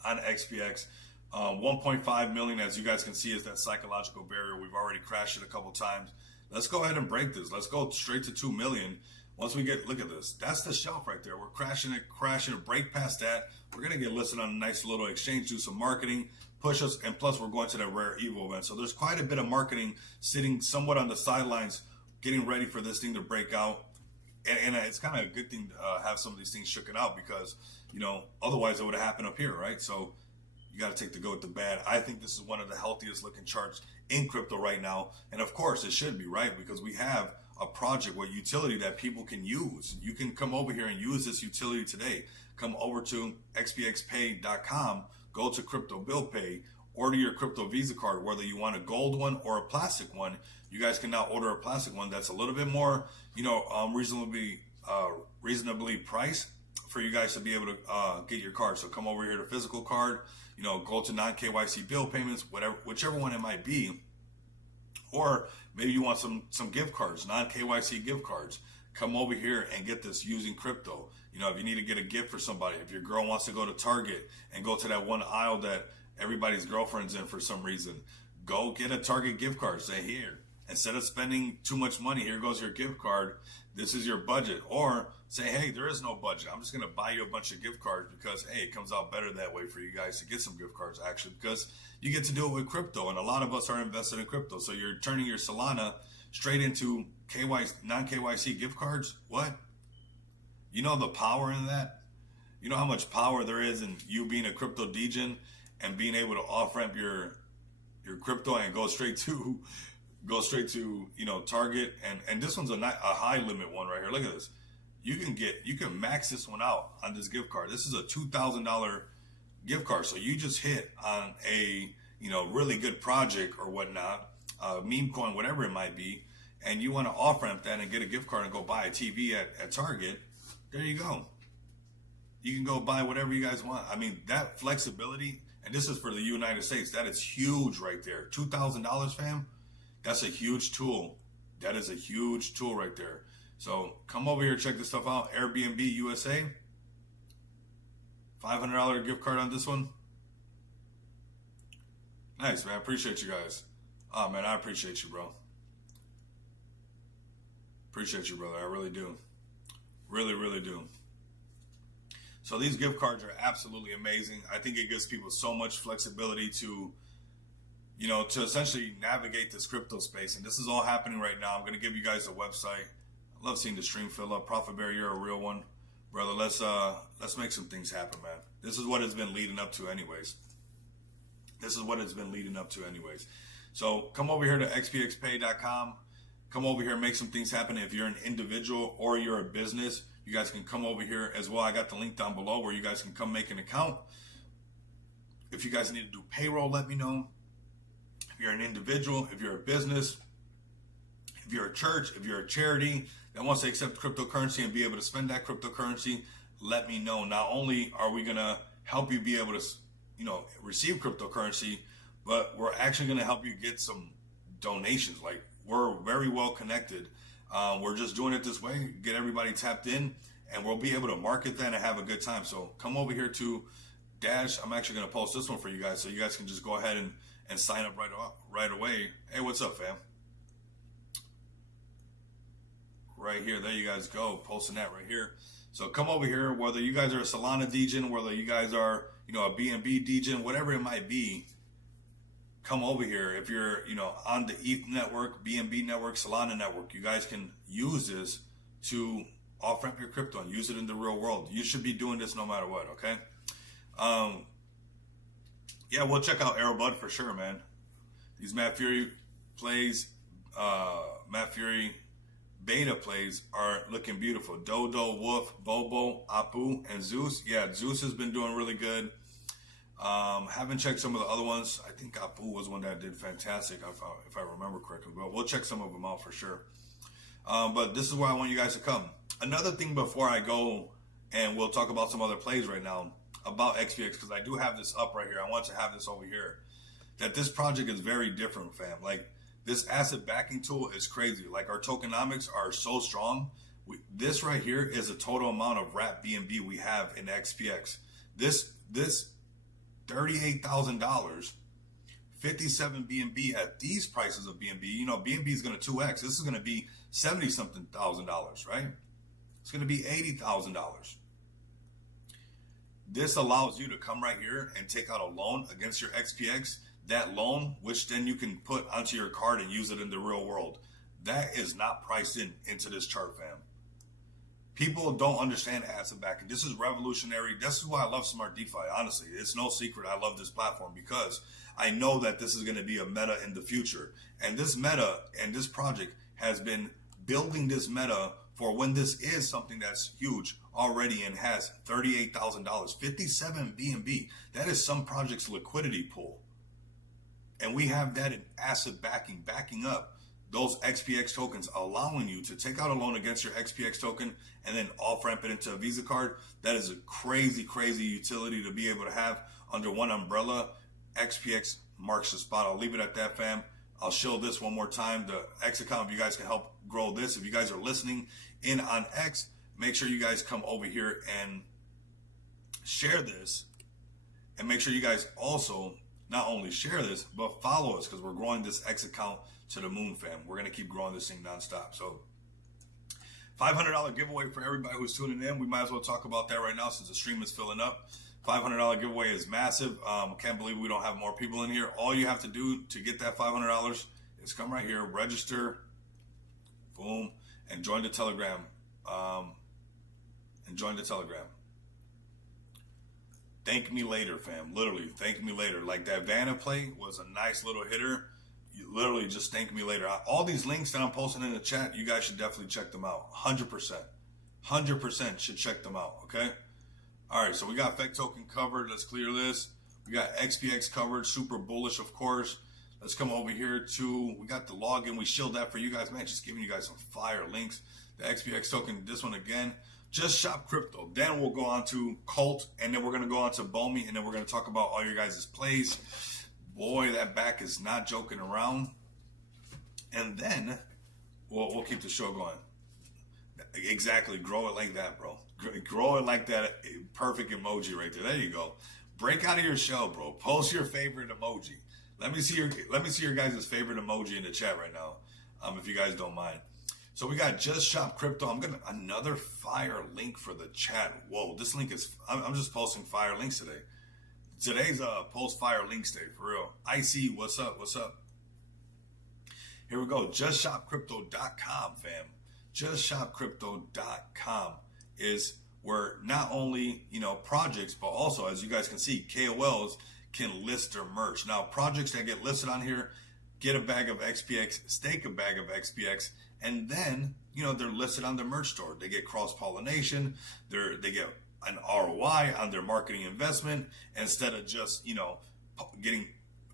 on XPX. 1.5 million, as you guys can see, is that psychological barrier. We've already crashed it a couple times. Let's go ahead and break this. Let's go straight to 2 million. Once we get, look at this. That's the shelf right there. We're crashing it, break past that. We're going to get listed on a nice little exchange, do some marketing, push us, and plus we're going to that Rare Evo event. So there's quite a bit of marketing sitting somewhat on the sidelines, getting ready for this thing to break out. And it's kind of a good thing to have some of these things shooken out because, otherwise it would have happened up here, right? So you got to take the good with the bad. I think this is one of the healthiest looking charts in crypto right now. And of course it should be, right? Because we have a project with utility that people can use. You can come over here and use this utility today. Come over to xpxpay.com, go to Crypto Bill Pay, order your crypto Visa card, whether you want a gold one or a plastic one. You guys can now order a plastic one that's a little bit more, reasonably priced for you guys to be able to get your card. So come over here to physical card, go to non-KYC bill payments, whichever one it might be. Or maybe you want some gift cards, non-KYC gift cards. Come over here and get this using crypto. If you need to get a gift for somebody, if your girl wants to go to Target and go to that one aisle that everybody's girlfriend's in for some reason, go get a Target gift card. Say, here, instead of spending too much money, here goes your gift card. This is your budget. Or say, hey, there is no budget. I'm just going to buy you a bunch of gift cards because, hey, it comes out better that way for you guys to get some gift cards, actually, because you get to do it with crypto. And a lot of us are invested in crypto. So you're turning your Solana straight into non-KYC gift cards. What? You know the power in that? You know how much power there is in you being a crypto degen and being able to off-ramp your crypto and go straight to Target. And this one's a high limit one right here. Look at this. You can max this one out on this gift card. This is a $2,000 gift card. So you just hit on a really good project or whatnot, meme coin, whatever it might be, and you want to off-ramp that and get a gift card and go buy a TV at Target. There you go. You can go buy whatever you guys want. I mean, that flexibility, and this is for the United States, that is huge right there. $2,000, fam, that's a huge tool. That is a huge tool right there. So come over here, check this stuff out. Airbnb USA. $500 gift card on this one. Nice, man. I appreciate you guys. Oh, man, I appreciate you, bro. Appreciate you, brother. I really do. Really, really do. So these gift cards are absolutely amazing. I think it gives people so much flexibility to, to essentially navigate this crypto space. And this is all happening right now. I'm going to give you guys a website. I love seeing the stream fill up. Prophet Bear, you're a real one, brother. Let's make some things happen, man. This is what it's been leading up to, anyways. So come over here to xpxpay.com. Come over here and make some things happen. If you're an individual or you're a business, you guys can come over here as well. I got the link down below where you guys can come make an account. If you guys need to do payroll, let me know. If you're an individual, if you're a business, if you're a church, if you're a charity that wants to accept cryptocurrency and be able to spend that cryptocurrency, let me know. Not only are we going to help you be able to, receive cryptocurrency, but we're actually going to help you get some donations. Like, we're very well connected. We're just doing it this way, get everybody tapped in, and we'll be able to market that and have a good time. So come over here to Dash. I'm actually going to post this one for you guys, so you guys can just go ahead and sign up right away. Hey, what's up, fam? Right here, there you guys go, posting that right here. So come over here, whether you guys are a Solana degen, whether you guys are, a BNB degen, whatever it might be, come over here. If you're, on the ETH network, BNB network, Solana network, you guys can use this to off-ramp your crypto and use it in the real world. You should be doing this no matter what, okay? Yeah, we'll check out Aerobud for sure, man. These Matt Fury plays, Matt Fury beta plays are looking beautiful. Dodo, Wolf, Bobo, Apu, and Zeus. Yeah, Zeus has been doing really good. Haven't checked some of the other ones. I think Apu was one that did fantastic, if I remember correctly. But we'll check some of them out for sure. But this is where I want you guys to come. Another thing before I go, and we'll talk about some other plays right now about XPX, because I do have this up right here. I want to have this over here. That this project is very different, fam. Like, this asset backing tool is crazy. Like, our tokenomics are so strong. This right here is a total amount of wrap BNB we have in XPX. This $38,000, 57 BNB at these prices of BNB. BNB is going to 2x. This is going to be $70-something thousand, right? It's going to be $80,000. This allows you to come right here and take out a loan against your XPX. That loan, which then you can put onto your card and use it in the real world. That is not priced into this chart, fam. People don't understand asset backing. This is revolutionary. This is why I love Smart DeFi. Honestly, it's no secret. I love this platform because I know that this is going to be a meta in the future. And this meta and this project has been building this meta for when this is something that's huge already and has $38,000, 57 BNB. That is some project's liquidity pool. And we have that in asset backing up those XPX tokens, allowing you to take out a loan against your XPX token and then off-ramp it into a Visa card. That is a crazy, crazy utility to be able to have under one umbrella. XPX marks the spot. I'll leave it at that, fam. I'll show this one more time. The X account, if you guys can help grow this. If you guys are listening in on X, make sure you guys come over here and share this. And make sure you guys also not only share this, but follow us, because we're growing this X account to the moon, fam. We're going to keep growing this thing nonstop. So $500 giveaway for everybody who's tuning in. We might as well talk about that right now since the stream is filling up. $500 giveaway is massive. Can't believe we don't have more people in here. All you have to do to get that $500 is come right here, register, boom, and join the Telegram. Thank me later, fam. Literally, thank me later. Like, that Vanna play was a nice little hitter. You literally just thank me later. All these links that I'm posting in the chat, you guys should definitely check them out. 100%. 100% should check them out, okay? All right, so we got FEC token covered. Let's clear this. We got XPX covered. Super bullish, of course. Let's come over here to, we got the login. We shield that for you guys. Man, just giving you guys some fire links. The XPX token, this one again. Just shop crypto. Then we'll go on to Cult, and then we're going to go on to Bomi, and then we're going to talk about all your guys' plays. Boy, that back is not joking around. And then we'll keep the show going. Exactly. Grow it like that, bro. Grow it like that perfect emoji right there. There you go. Break out of your shell, bro. Post your favorite emoji. Let me see your guys' favorite emoji in the chat right now, if you guys don't mind. So we got Just Shop Crypto. I'm gonna another fire link for the chat. Whoa, this link is. I'm just posting fire links today. Today's post fire links day for real. IC, what's up? What's up? Here we go. JustShopCrypto.com, fam. JustShopCrypto.com is where not only projects, but also, as you guys can see, KOLs can list their merch. Now, projects that get listed on here get a bag of XPX, stake a bag of XPX, and then they're listed on the merch store. They get cross pollination. They get an ROI on their marketing investment instead of just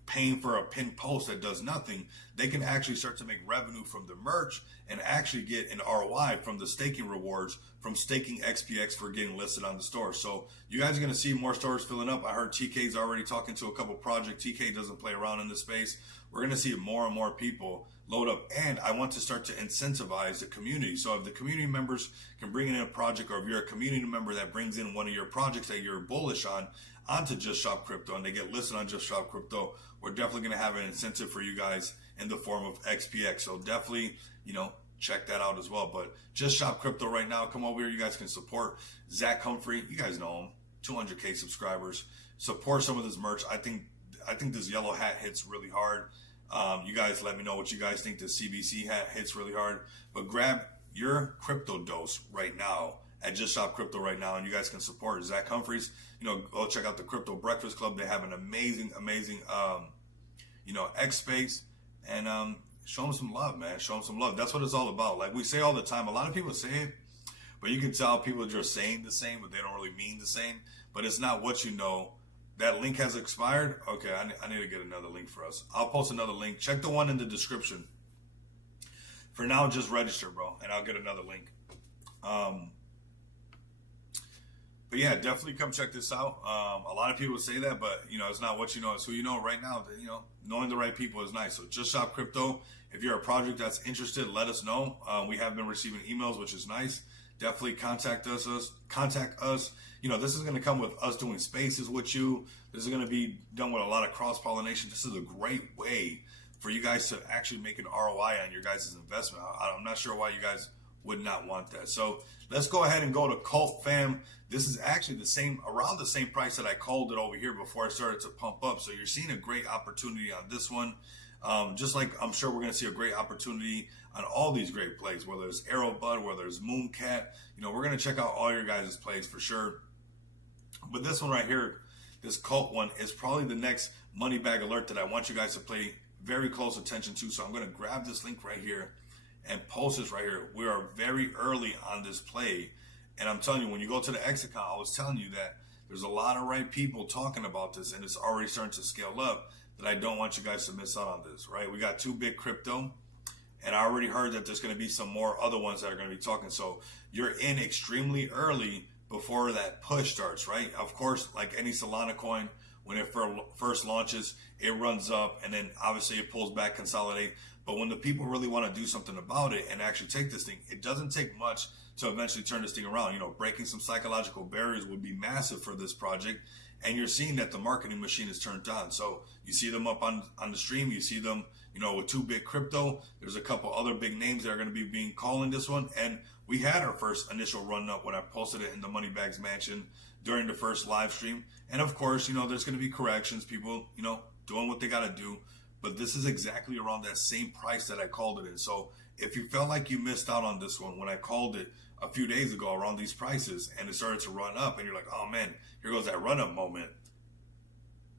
paying for a pinned post that does nothing. They can actually start to make revenue from the merch and actually get an ROI from the staking rewards from staking XPX for getting listed on the store. So you guys are going to see more stores filling up. I heard TK's already talking to a couple projects. TK doesn't play around in this space. We're going to see more and more people load up, and I want to start to incentivize the community. So if the community members can bring in a project, or if you're a community member that brings in one of your projects that you're bullish on onto Just Shop Crypto and they get listed on Just Shop Crypto, we're definitely going to have an incentive for you guys in the form of XPX. So definitely, check that out as well. But Just Shop Crypto right now, come over here. You guys can support Zach Humphrey. You guys know him, 200K subscribers. Support some of this merch. I think this yellow hat hits really hard. You guys let me know what you guys think. The CBC hat hits really hard. But grab your crypto dose right now at Just Shop Crypto right now, and you guys can support Zach Humphreys. Go check out the Crypto Breakfast Club. They have an amazing X space, and show them some love, man. Show them some love. That's what it's all about. Like we say all the time, a lot of people say it, but you can tell people are just saying the same, but they don't really mean the same. But it's not what you know. That link has expired. Okay, I need to get another link for us. I'll post another link. Check the one in the description. For now, just register, bro, and I'll get another link. But yeah, definitely come check this out. A lot of people say that, but it's not what you know, it's who you know. Right now, knowing the right people is nice. So Just Shop Crypto. If you're a project that's interested, let us know. We have been receiving emails, which is nice. Definitely contact us. This is going to come with us doing spaces with you. This is going to be done with a lot of cross pollination. This is a great way for you guys to actually make an ROI on your guys' investment. I'm not sure why you guys would not want that. So let's go ahead and go to Cult, fam. This is actually around the same price that I called it over here before I started to pump up. So you're seeing a great opportunity on this one. Just like I'm sure we're going to see a great opportunity on all these great plays, whether it's Arrowbud, whether it's Mooncat. We're going to check out all your guys' plays for sure. But this one right here, this Cult one, is probably the next money bag alert that I want you guys to pay very close attention to. So I'm going to grab this link right here and post this right here. We are very early on this play. And I'm telling you, when you go to the X account, I was telling you that there's a lot of right people talking about this, and it's already starting to scale up, that I don't want you guys to miss out on this, right? We got 2 big crypto, and I already heard that there's going to be some more other ones that are going to be talking. So you're in extremely early before that push starts, right? Of course, like any Solana coin, when it first launches, it runs up, and then obviously it pulls back, consolidate. But when the people really want to do something about it and actually take this thing, it doesn't take much to eventually turn this thing around. Breaking some psychological barriers would be massive for this project. And you're seeing that the marketing machine is turned on. So you see them up on the stream. You see them, with 2 big crypto. There's a couple other big names that are going to be being calling this one. And we had our first initial run up when I posted it in the Moneybags Mansion during the first live stream. And of course, there's going to be corrections, people, doing what they got to do. But this is exactly around that same price that I called it in. So if you felt like you missed out on this one when I called it a few days ago around these prices and it started to run up and you're like, oh man, here goes that run up moment.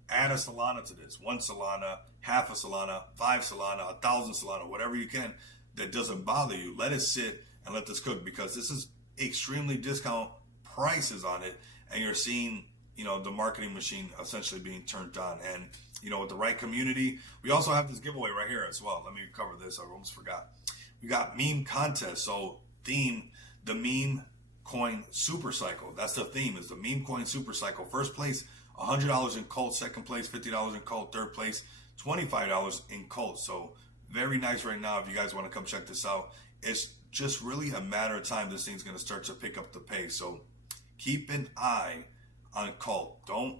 Add a Solana to this. 1 Solana, half a Solana, 5 Solana, 1,000 Solana, whatever you can that doesn't bother you. Let it sit and let this cook, because this is extremely discount prices on it. And you're seeing, the marketing machine essentially being turned on. And, with the right community, we also have this giveaway right here as well. Let me cover this. I almost forgot. We got meme contest. So theme, the meme coin super cycle. That's the theme, is the meme coin super cycle. First place, $100 in Cult. Second place, $50 in Cult. Third place, $25 in Cult. So very nice right now. If you guys want to come check this out, it's just really a matter of time. This thing's going to start to pick up the pace. So keep an eye on Cult. Don't,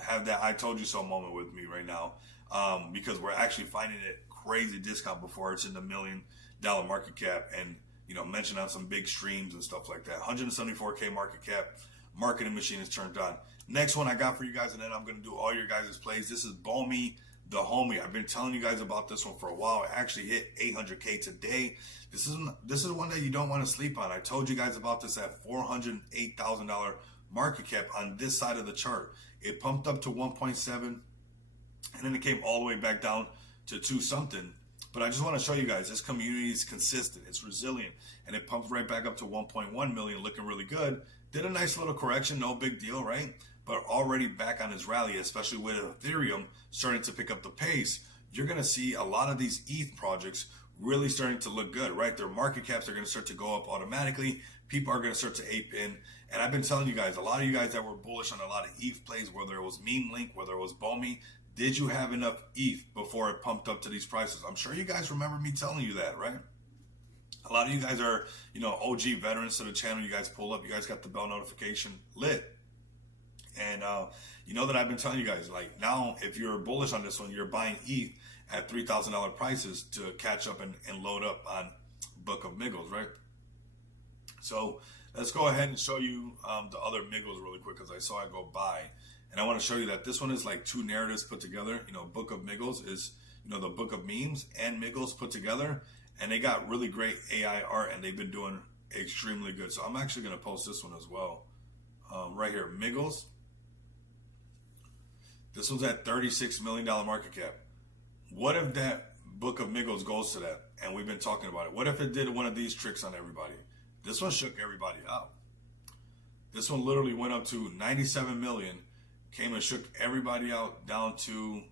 have that I told you so moment with me right now, because we're actually finding it crazy discount before it's in the $1 million market cap, and mentioned on some big streams and stuff like that. 174K market cap. Marketing machine is turned on. Next one I got for you guys, and then I'm going to do all your guys' plays. This is Bomi the Homie. I've been telling you guys about this one for a while. It actually hit 800K today. This is one that you don't want to sleep on. I told you guys about this at $408,000 market cap on this side of the chart. It pumped up to 1.7, and then it came all the way back down to 2 something. But I just want to show you guys, this community is consistent, it's resilient, and it pumped right back up to 1.1 million, looking really good. Did a nice little correction, no big deal, right? But already back on his rally, especially with Ethereum starting to pick up the pace, you're going to see a lot of these ETH projects really starting to look good, right? Their market caps are going to start to go up automatically. People are going to start to ape in. And I've been telling you guys, a lot of you guys that were bullish on a lot of ETH plays, whether it was Meme Link, whether it was Bomi, did you have enough ETH before it pumped up to these prices? I'm sure you guys remember me telling you that, right? A lot of you guys are, OG veterans to the channel. You guys pull up. You guys got the bell notification lit. And you know that I've been telling you guys, like, now if you're bullish on this one, you're buying ETH at $3,000 prices to catch up and load up on Book of Miggles, right? So let's go ahead and show you the other Miggles really quick, because I saw it go by. And I want to show you that this one is like 2 narratives put together. Book of Miggles is, the Book of Memes and Miggles put together. And they got really great AI art, and they've been doing extremely good. So I'm actually going to post this one as well. Right here, Miggles. This one's at $36 million market cap. What if that Book of Miggles goes to that? And we've been talking about it. What if it did one of these tricks on everybody? This one shook everybody out. This one literally went up to 97 million, came and shook everybody out down to,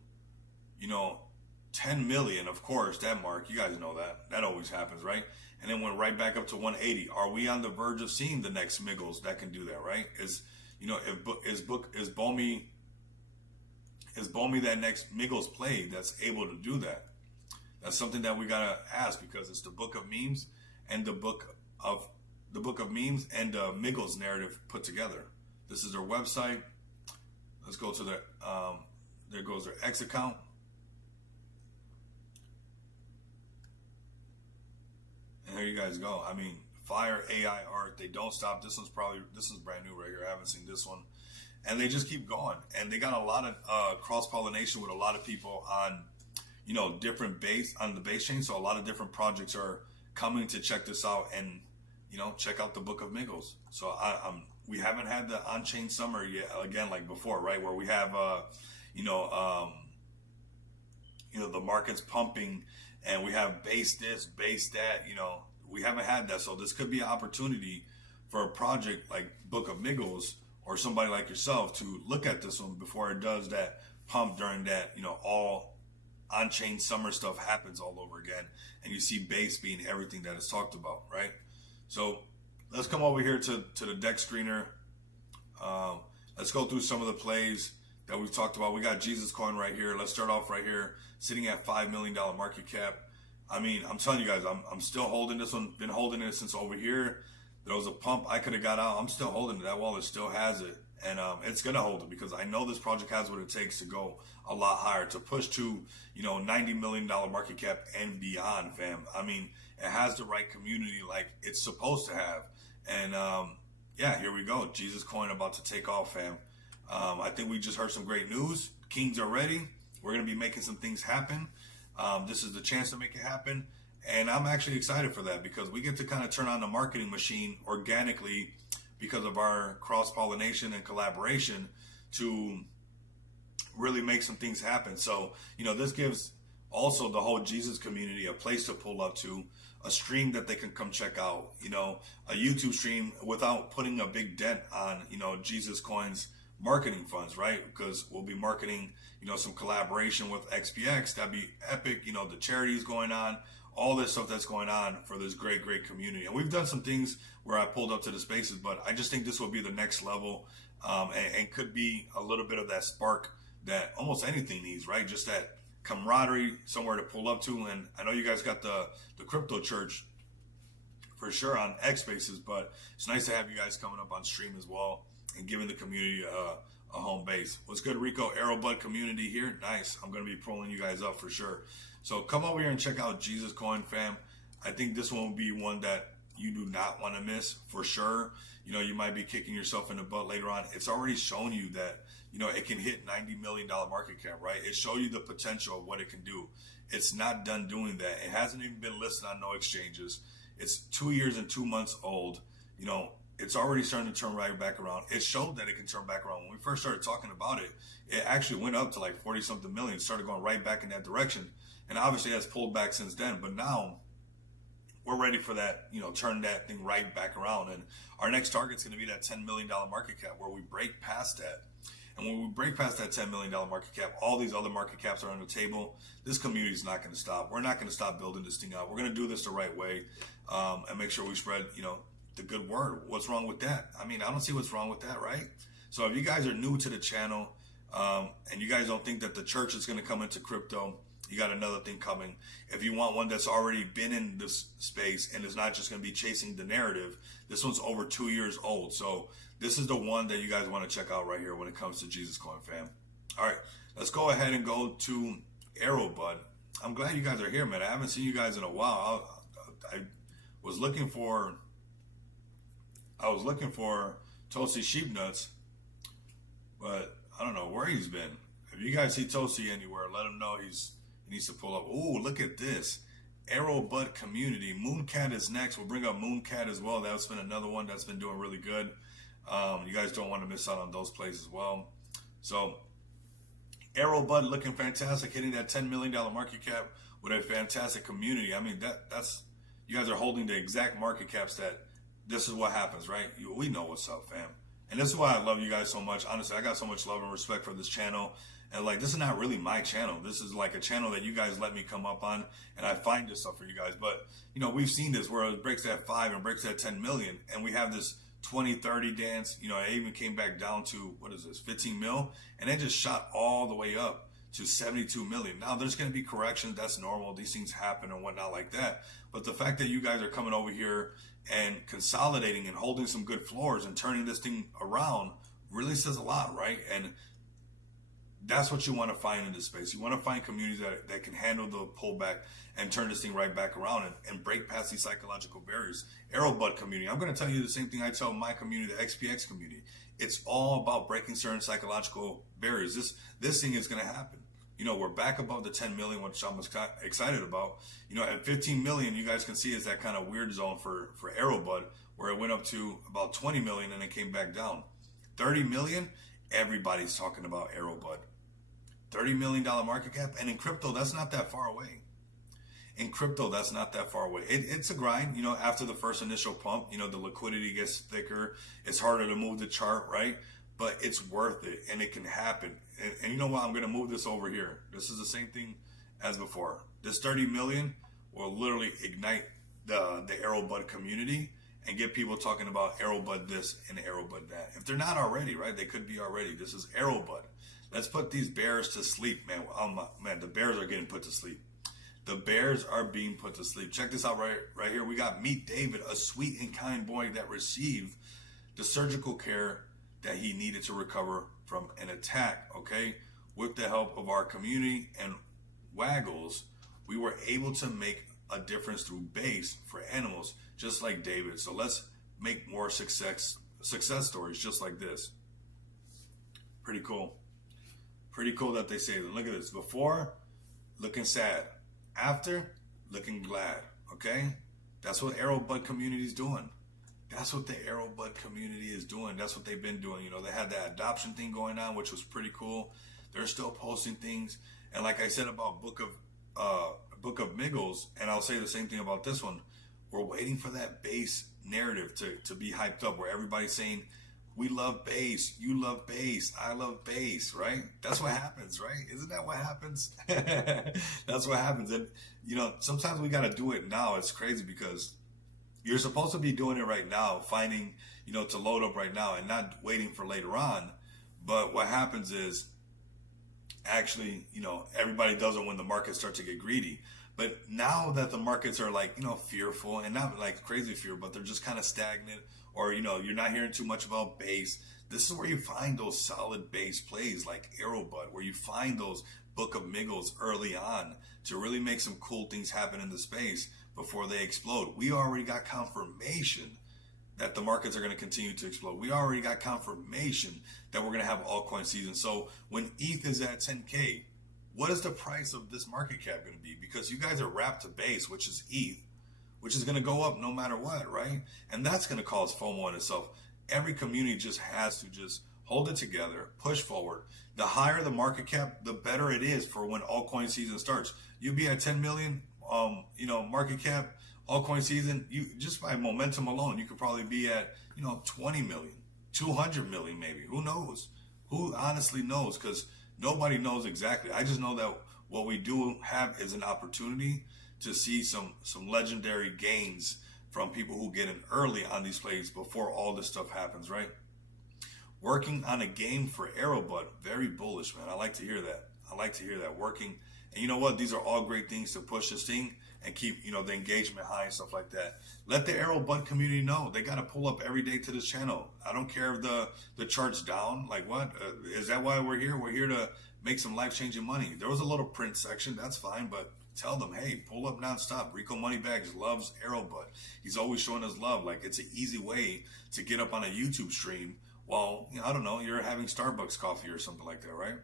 10 million, of course, that mark. You guys know that. That always happens, right? And then went right back up to 180. Are we on the verge of seeing the next Miggles that can do that, right? Is Bomi that next Miggles play that's able to do that? That's something that we gotta ask, because it's the Book of Memes and the Book of Memes and the Miggles narrative put together. This is their website. Let's go to their there goes their X account. And there you guys go. I mean, fire AI art. They don't stop. This is brand new right here. I haven't seen this one. And they just keep going. And they got a lot of cross-pollination with a lot of people on, different on the base chain. So a lot of different projects are coming to check this out and, check out the Book of Miggles. So we haven't had the on-chain summer yet, again, like before, right? Where we have, the market's pumping, and we have base this, base that, we haven't had that. So this could be an opportunity for a project like Book of Miggles or somebody like yourself to look at this one before it does that pump during that, all on-chain summer stuff happens all over again. And you see base being everything that is talked about, right? So let's come over here to the deck screener. Let's go through some of the plays that we've talked about. We got Jesus Coin right here. Let's start off right here, sitting at $5 million market cap. I mean, I'm telling you guys, I'm still holding this one. Been holding it since over here. There was a pump I could have got out. I'm still holding it. That wallet still has it. And it's going to hold it, because I know this project has what it takes to go a lot higher, to push to, $90 million market cap and beyond, fam. I mean, it has the right community like it's supposed to have. And yeah, here we go. Jesus Coin about to take off, fam. I think we just heard some great news. Kings are ready. We're going to be making some things happen. This is the chance to make it happen. And I'm actually excited for that, because we get to kind of turn on the marketing machine organically because of our cross-pollination and collaboration to really make some things happen. So, this gives also the whole Jesus community a place to pull up to, a stream that they can come check out, a YouTube stream without putting a big dent on, Jesus Coin's marketing funds, right? Because we'll be marketing, some collaboration with XPX. That'd be epic. The charities going on, all this stuff that's going on for this great, great community. And we've done some things where I pulled up to the spaces, but I just think this will be the next level, and could be a little bit of that spark that almost anything needs, right? Just that camaraderie, somewhere to pull up to. And I know you guys got the crypto church for sure on X Spaces, but it's nice to have you guys coming up on stream as well and giving the community a home base. What's good, Rico? AeroBud community here. Nice. I'm going to be pulling you guys up for sure. So come over here and check out Jesus Coin, fam. I think this one will be one that you do not want to miss for sure. You know, you might be kicking yourself in the butt later on. It's already shown you that, you know, it can hit $90 million market cap, right? It showed you the potential of what it can do. It's not done doing that. It hasn't even been listed on no exchanges. It's 2 years and 2 months old. You know, it's already starting to turn right back around. It showed that it can turn back around. When we first started talking about it, it actually went up to like 40 something million, started going right back in that direction. And obviously has pulled back since then. But now we're ready for that, you know, turn that thing right back around. And our next target's going to be that $10 million market cap where we break past that. And when we break past that $10 million market cap, all these other market caps are on the table. This community is not going to stop. We're not going to stop building this thing out. We're going to do this the right way and make sure we spread, you know, the good word. What's wrong with that? I mean, I don't see what's wrong with that, right? So if you guys are new to the channel and you guys don't think that the church is going to come into crypto, you got another thing coming. If you want one that's already been in this space and is not just going to be chasing the narrative, this one's over 2 years old. So this is the one that you guys want to check out right here when it comes to Jesus Coin, fam. All right, let's go ahead and go to AeroBud. I'm glad you guys are here, man. I haven't seen you guys in a while. I was looking for Toasty Sheepnuts, but I don't know where he's been. If you guys see Toasty anywhere, let him know he needs to pull up. Oh, look at this. AeroBud community. Mooncat is next. We'll bring up Mooncat as well. That's been another one that's been doing really good. You guys don't want to miss out on those plays as well. So AeroBud looking fantastic, hitting that $10 million market cap with a fantastic community. I mean, that's you guys are holding the exact market caps that this is what happens, right? We know what's up, fam. And this is why I love you guys so much. Honestly, I got so much love and respect for this channel. And like, this is not really my channel. This is like a channel that you guys let me come up on, and I find this stuff for you guys. But, you know, we've seen this where it breaks that 5 and breaks that 10 million, and we have this 20, 30 dance. You know, it even came back down to, what is this, 15 mil? And it just shot all the way up to 72 million. Now, there's going to be corrections. That's normal. These things happen and whatnot like that. But the fact that you guys are coming over here and consolidating and holding some good floors and turning this thing around really says a lot, right? And that's what you want to find in this space. You want to find communities that can handle the pullback and turn this thing right back around and break past these psychological barriers. AeroBud community. I'm going to tell you the same thing I tell my community, the XPX community. It's all about breaking certain psychological barriers. This thing is going to happen. You know, we're back above the 10 million, which I'm excited about. You know, at 15 million, you guys can see it's that kind of weird zone for AeroBud, where it went up to about 20 million and it came back down. 30 million, everybody's talking about AeroBud. $30 million market cap. And in crypto, that's not that far away. In crypto, that's not that far away. It's a grind, you know, after the first initial pump, you know, the liquidity gets thicker. It's harder to move the chart, right? But it's worth it, and it can happen. And you know what? I'm going to move this over here. This is the same thing as before. This 30 million will literally ignite the AeroBud community and get people talking about AeroBud this and AeroBud that. If they're not already, right? They could be already. This is AeroBud. Let's put these bears to sleep, man. Man, the bears are getting put to sleep. The bears are being put to sleep. Check this out right here. We got Meet David, a sweet and kind boy that received the surgical care that he needed to recover from an attack, okay? With the help of our community and Waggles, we were able to make a difference through base for animals, just like David. So let's make more success stories just like this. Pretty cool. Pretty cool that they say that. Look at this. Before, looking sad. After, looking glad, okay? That's what AeroBud community is doing. That's what the AeroBud community is doing. That's what they've been doing. You know, they had that adoption thing going on, which was pretty cool. They're still posting things. And like I said about Book of Miggles, and I'll say the same thing about this one, we're waiting for that base narrative to be hyped up where everybody's saying, we love base, you love base, I love base, right? That's what happens, right? Isn't that what happens? That's what happens. And, you know, sometimes we got to do it now. It's crazy because you're supposed to be doing it right now, finding, you know, to load up right now and not waiting for later on. But what happens is actually, you know, everybody does it when the market starts to get greedy. But now that the markets are like, fearful, and not like crazy fear, but they're just kind of stagnant, or, you're not hearing too much about base. This is where you find those solid base plays like AeroBud, where you find those Book of Miggles early on to really make some cool things happen in the space before they explode. We already got confirmation that the markets are going to continue to explode. We already got confirmation that we're going to have altcoin season. So when ETH is at 10K, what is the price of this market cap going to be? Because you guys are wrapped to base, which is ETH, which is going to go up no matter what, right? And that's going to cause FOMO in itself. Every community just has to just hold it together, push forward. The higher the market cap, the better it is for when altcoin season starts. You'll be at 10 million, market cap, altcoin season. You just by momentum alone, you could probably be at, 20 million, 200 million maybe. Who knows? Who honestly knows? Because nobody knows exactly. I just know that what we do have is an opportunity to see some legendary gains from people who get in early on these plays before all this stuff happens, right? Working on a game for AeroBud, very bullish, man. I like to hear that. Working, and you know what? These are all great things to push this thing and keep, the engagement high and stuff like that. Let the AeroBud community know. They got to pull up every day to this channel. I don't care if the chart's down. Like what? Is that why we're here? We're here to make some life-changing money. There was a little print section. That's fine, but tell them, hey, pull up nonstop. Rico Moneybags loves AeroBud. He's always showing us love. Like it's an easy way to get up on a YouTube stream while, I don't know, you're having Starbucks coffee or something like that, right?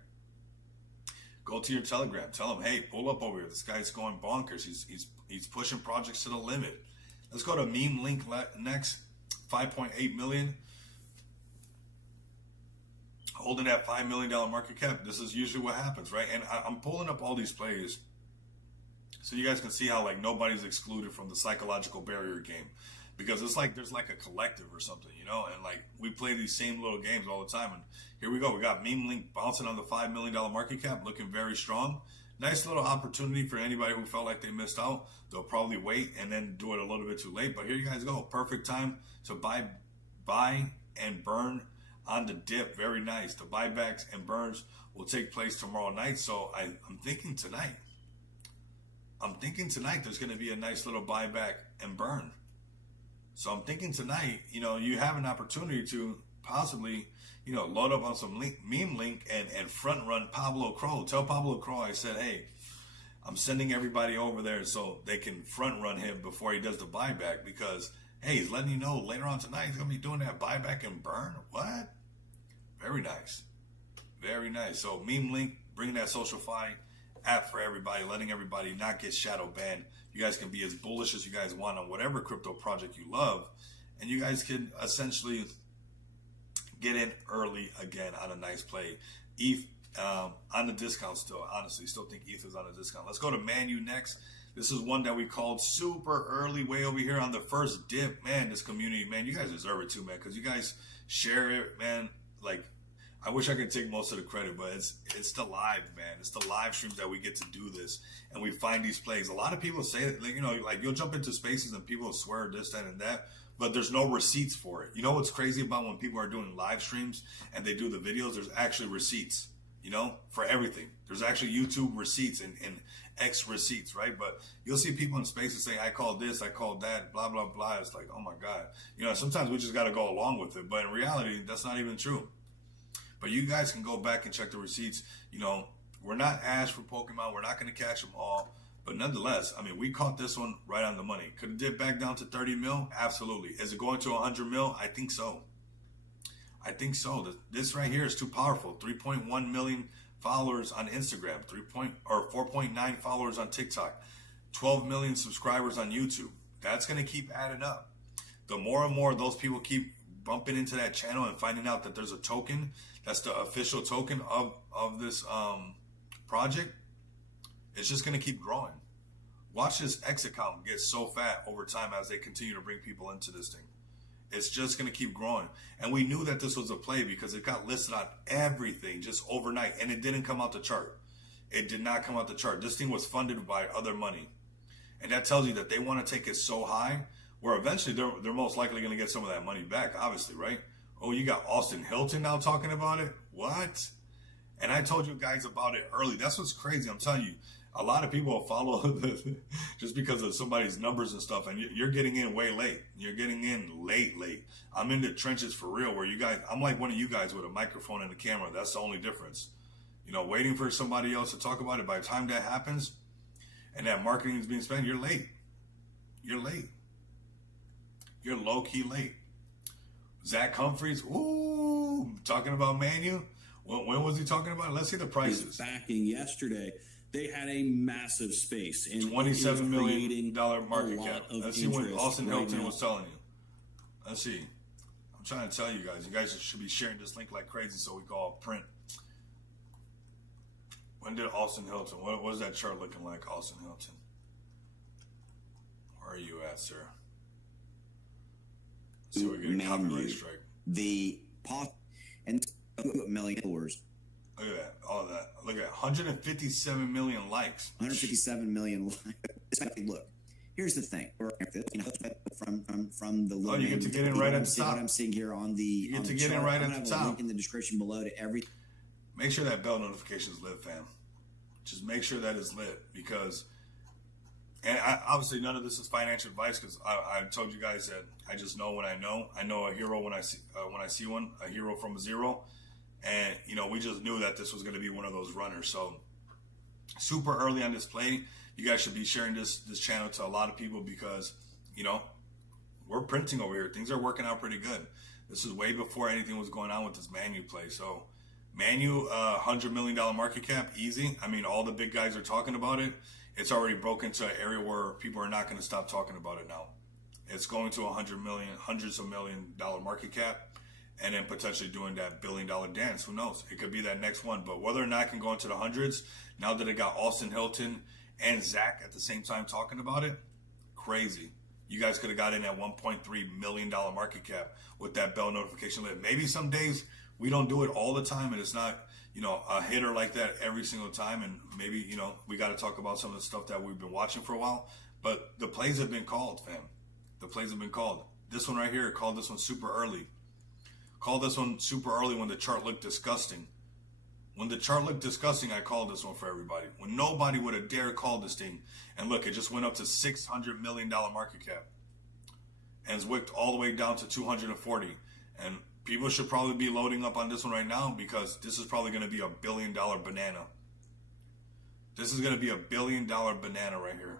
Go to your Telegram. Tell them, hey, pull up over here. This guy's going bonkers. He's pushing projects to the limit. Let's go to Meme Link next. 5.8 million. Holding that $5 million market cap. This is usually what happens, right? And I'm pulling up all these plays so you guys can see how like nobody's excluded from the psychological barrier game. Because it's like there's like a collective or something, and like we play these same little games all the time. And here we go. We got Meme Link bouncing on the $5 million market cap, looking very strong. Nice little opportunity for anybody who felt like they missed out. They'll probably wait and then do it a little bit too late. But here you guys go. Perfect time to buy and burn on the dip. Very nice. The buybacks and burns will take place tomorrow night. So I'm thinking tonight there's going to be a nice little buyback and burn. So I'm thinking tonight, you have an opportunity to possibly, load up on some Meme Link and front run Pablo Crow. Tell Pablo Crow I said, hey, I'm sending everybody over there so they can front run him before he does the buyback because, hey, he's letting you know later on tonight he's going to be doing that buyback and burn. What? Very nice. Very nice. So Meme Link, bringing that SocialFi app for everybody, letting everybody not get shadow banned. You guys can be as bullish as you guys want on whatever crypto project you love, and you guys can essentially get in early again on a nice play. ETH on the discount still. Honestly, still think ETH is on a discount. Let's go to Manu next. This is one that we called super early, way over here on the first dip. Man, this community, man, you guys deserve it too, man, because you guys share it, man. Like, I wish I could take most of the credit, but it's the live, man. It's the live streams that we get to do this, and we find these plays. A lot of people say that, like you'll jump into spaces and people swear this, that, and that, but there's no receipts for it. You know what's crazy about when people are doing live streams and they do the videos? There's actually receipts, for everything. There's actually YouTube receipts and X receipts, right? But you'll see people in spaces say, I called this, I called that, blah, blah, blah. It's like, oh my God. Sometimes we just got to go along with it, but in reality, that's not even true. But you guys can go back and check the receipts. We're not Ash for Pokemon. We're not going to catch them all. But nonetheless, we caught this one right on the money. Could it dip back down to 30 mil? Absolutely. Is it going to 100 mil? I think so. This right here is too powerful. 3.1 million followers on Instagram, 4.9 followers on TikTok, 12 million subscribers on YouTube. That's going to keep adding up. The more and more those people keep bumping into that channel and finding out that there's a token that's the official token of this project, it's just going to keep growing. Watch this X account get so fat over time as they continue to bring people into this thing. It's just going to keep growing. And we knew that this was a play because it got listed on everything just overnight, and it didn't come out the chart. It did not come out the chart. This thing was funded by other money. And that tells you that they want to take it so high where eventually they're most likely going to get some of that money back, obviously, right? Oh, you got Austin Hilton now talking about it? What? And I told you guys about it early. That's what's crazy. I'm telling you, a lot of people follow just because of somebody's numbers and stuff, and you're getting in way late. You're getting in late. I'm in the trenches for real. Where you guys, I'm like one of you guys with a microphone and a camera. That's the only difference. You know, waiting for somebody else to talk about it. By the time that happens, and that marketing is being spent, you're late. You're late. You're low key late. Zach Humphries, ooh, talking about Manu. When was he talking about it? Let's see the prices. Backing yesterday, they had a massive space. And $27 million market cap. Let's see what Austin Hilton was telling you. Let's see. I'm trying to tell you guys. You guys should be sharing this link like crazy so we can all print. When did Austin Hilton? What was that chart looking like, Austin Hilton? Where are you at, sir? Let's see, we're getting a copyright strike. The pot and $1 million. Look at that, all of that. Look at 157 million likes. 157 million likes. Look, here's the thing. From the you get to get in right at the top. What I'm seeing here on the you get to get in right at the top. Link in the description below to every. Make sure that bell notification is lit, fam. Just make sure that is lit because, and obviously none of this is financial advice because I told you guys that I just know when I know. I know a hero when I see one, a hero from a zero, and you know we just knew that this was going to be one of those runners. So super early on this play, you guys should be sharing this channel to a lot of people because you know we're printing over here. Things are working out pretty good. This is way before anything was going on with this Manu play. So. Manu, $100 million market cap, easy. I mean, all the big guys are talking about it. It's already broken to an area where people are not going to stop talking about it now. It's going to hundreds of $1 million market cap, and then potentially doing that $1 billion dance. Who knows? It could be that next one. But whether or not it can go into the hundreds, now that it got Austin Hilton and Zach at the same time talking about it, crazy. You guys could have got in at $1.3 million market cap with that bell notification lit. Maybe some days we don't do it all the time, and it's not, you know, a hitter like that every single time. And maybe, you know, we got to talk about some of the stuff that we've been watching for a while. But the plays have been called, fam. The plays have been called. This one right here, called this one super early. Called this one super early when the chart looked disgusting. When the chart looked disgusting, I called this one for everybody. When nobody would have dared call this thing. And look, it just went up to $600 million market cap. And it's wicked all the way down to 240. And people should probably be loading up on this one right now because this is probably going to be a $1 billion banana. This is going to be a $1 billion banana right here.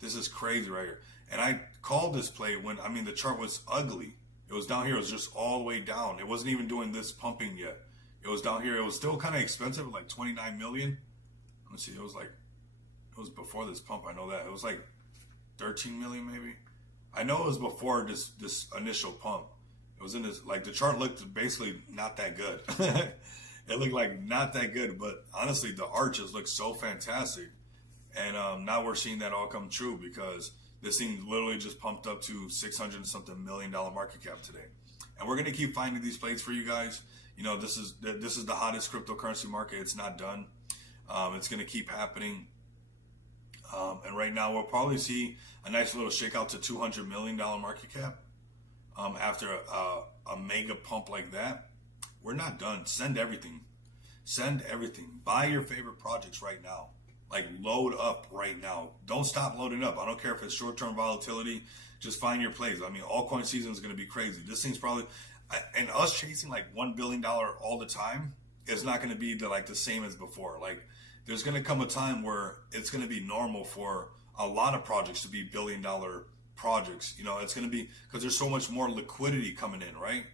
This is crazy right here. And I called this play when, I mean, the chart was ugly. It was down here. It was just all the way down. It wasn't even doing this pumping yet. It was down here. It was still kind of expensive, like 29 million. Let me see. It was before this pump. I know that. It was like 13 million maybe. I know it was before this initial pump. It was in this, like the chart looked basically not that good. It looked like not that good, but honestly, the arches look so fantastic. And now we're seeing that all come true because this thing literally just pumped up to $600-something million market cap today. And we're going to keep finding these plays for you guys. You know, this is the hottest cryptocurrency market. It's not done. It's going to keep happening. And right now we'll probably see a nice little shakeout to $200 million market cap. After a mega pump like that, we're not done. Send everything. Send everything. Buy your favorite projects right now. Like load up right now. Don't stop loading up. I don't care if it's short-term volatility. Just find your plays. I mean, altcoin season is going to be crazy. This thing's probably, and us chasing like $1 billion all the time is not going to be the same as before. Like there's going to come a time where it's going to be normal for a lot of projects to be $1 billion projects. You know, it's going to be because there's so much more liquidity coming in, right?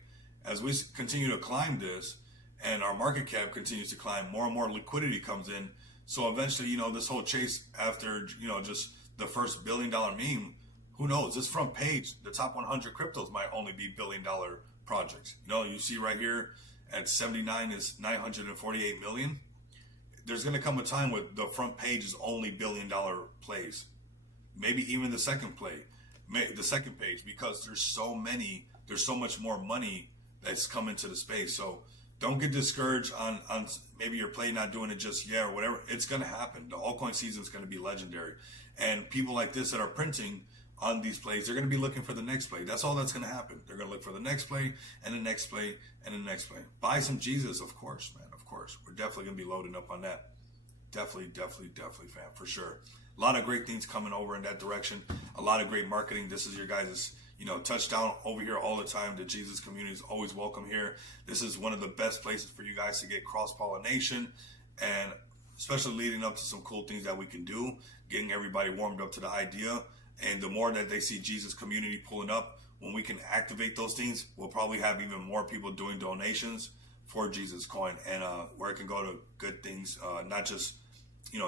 As we continue to climb this and our market cap continues to climb, more and more liquidity comes in. So eventually, you know, this whole chase after, you know, just the first $1 billion meme, who knows? This front page, the top 100 cryptos might only be $1 billion projects. You know, you see right here at 79 is 948 million. There's going to come a time where the front page is only $1 billion plays. Maybe even the second page, because there's so much more money that's come into the space. So don't get discouraged on maybe your play not doing it just yet or whatever. It's going to happen. The altcoin season is going to be legendary. And people like this that are printing on these plays, they're going to be looking for the next play. That's all that's going to happen. They're going to look for the next play and the next play and the next play. Buy some Jesus, of course, man. Of course. We're definitely going to be loading up on that. Definitely, fam, for sure. A lot of great things coming over in that direction. A lot of great marketing. This is your guys' touchdown over here all the time. The Jesus community is always welcome here. This is one of the best places for you guys to get cross-pollination, and especially leading up to some cool things that we can do, getting everybody warmed up to the idea. And the more that they see Jesus community pulling up, when we can activate those things, we'll probably have even more people doing donations for Jesus Coin, and where it can go to good things, not just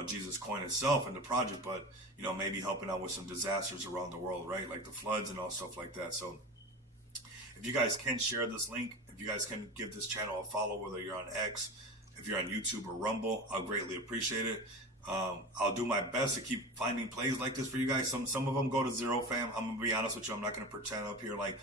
Jesus Coin itself and the project, but maybe helping out with some disasters around the world, right? Like the floods and all stuff like that. So if you guys can share this link, if you guys can give this channel a follow, whether you're on X, if you're on YouTube or Rumble, I'll greatly appreciate it. I'll do my best to keep finding plays like this for you guys. Some of them go to zero, fam. I'm gonna be honest with you. I'm not gonna pretend up here like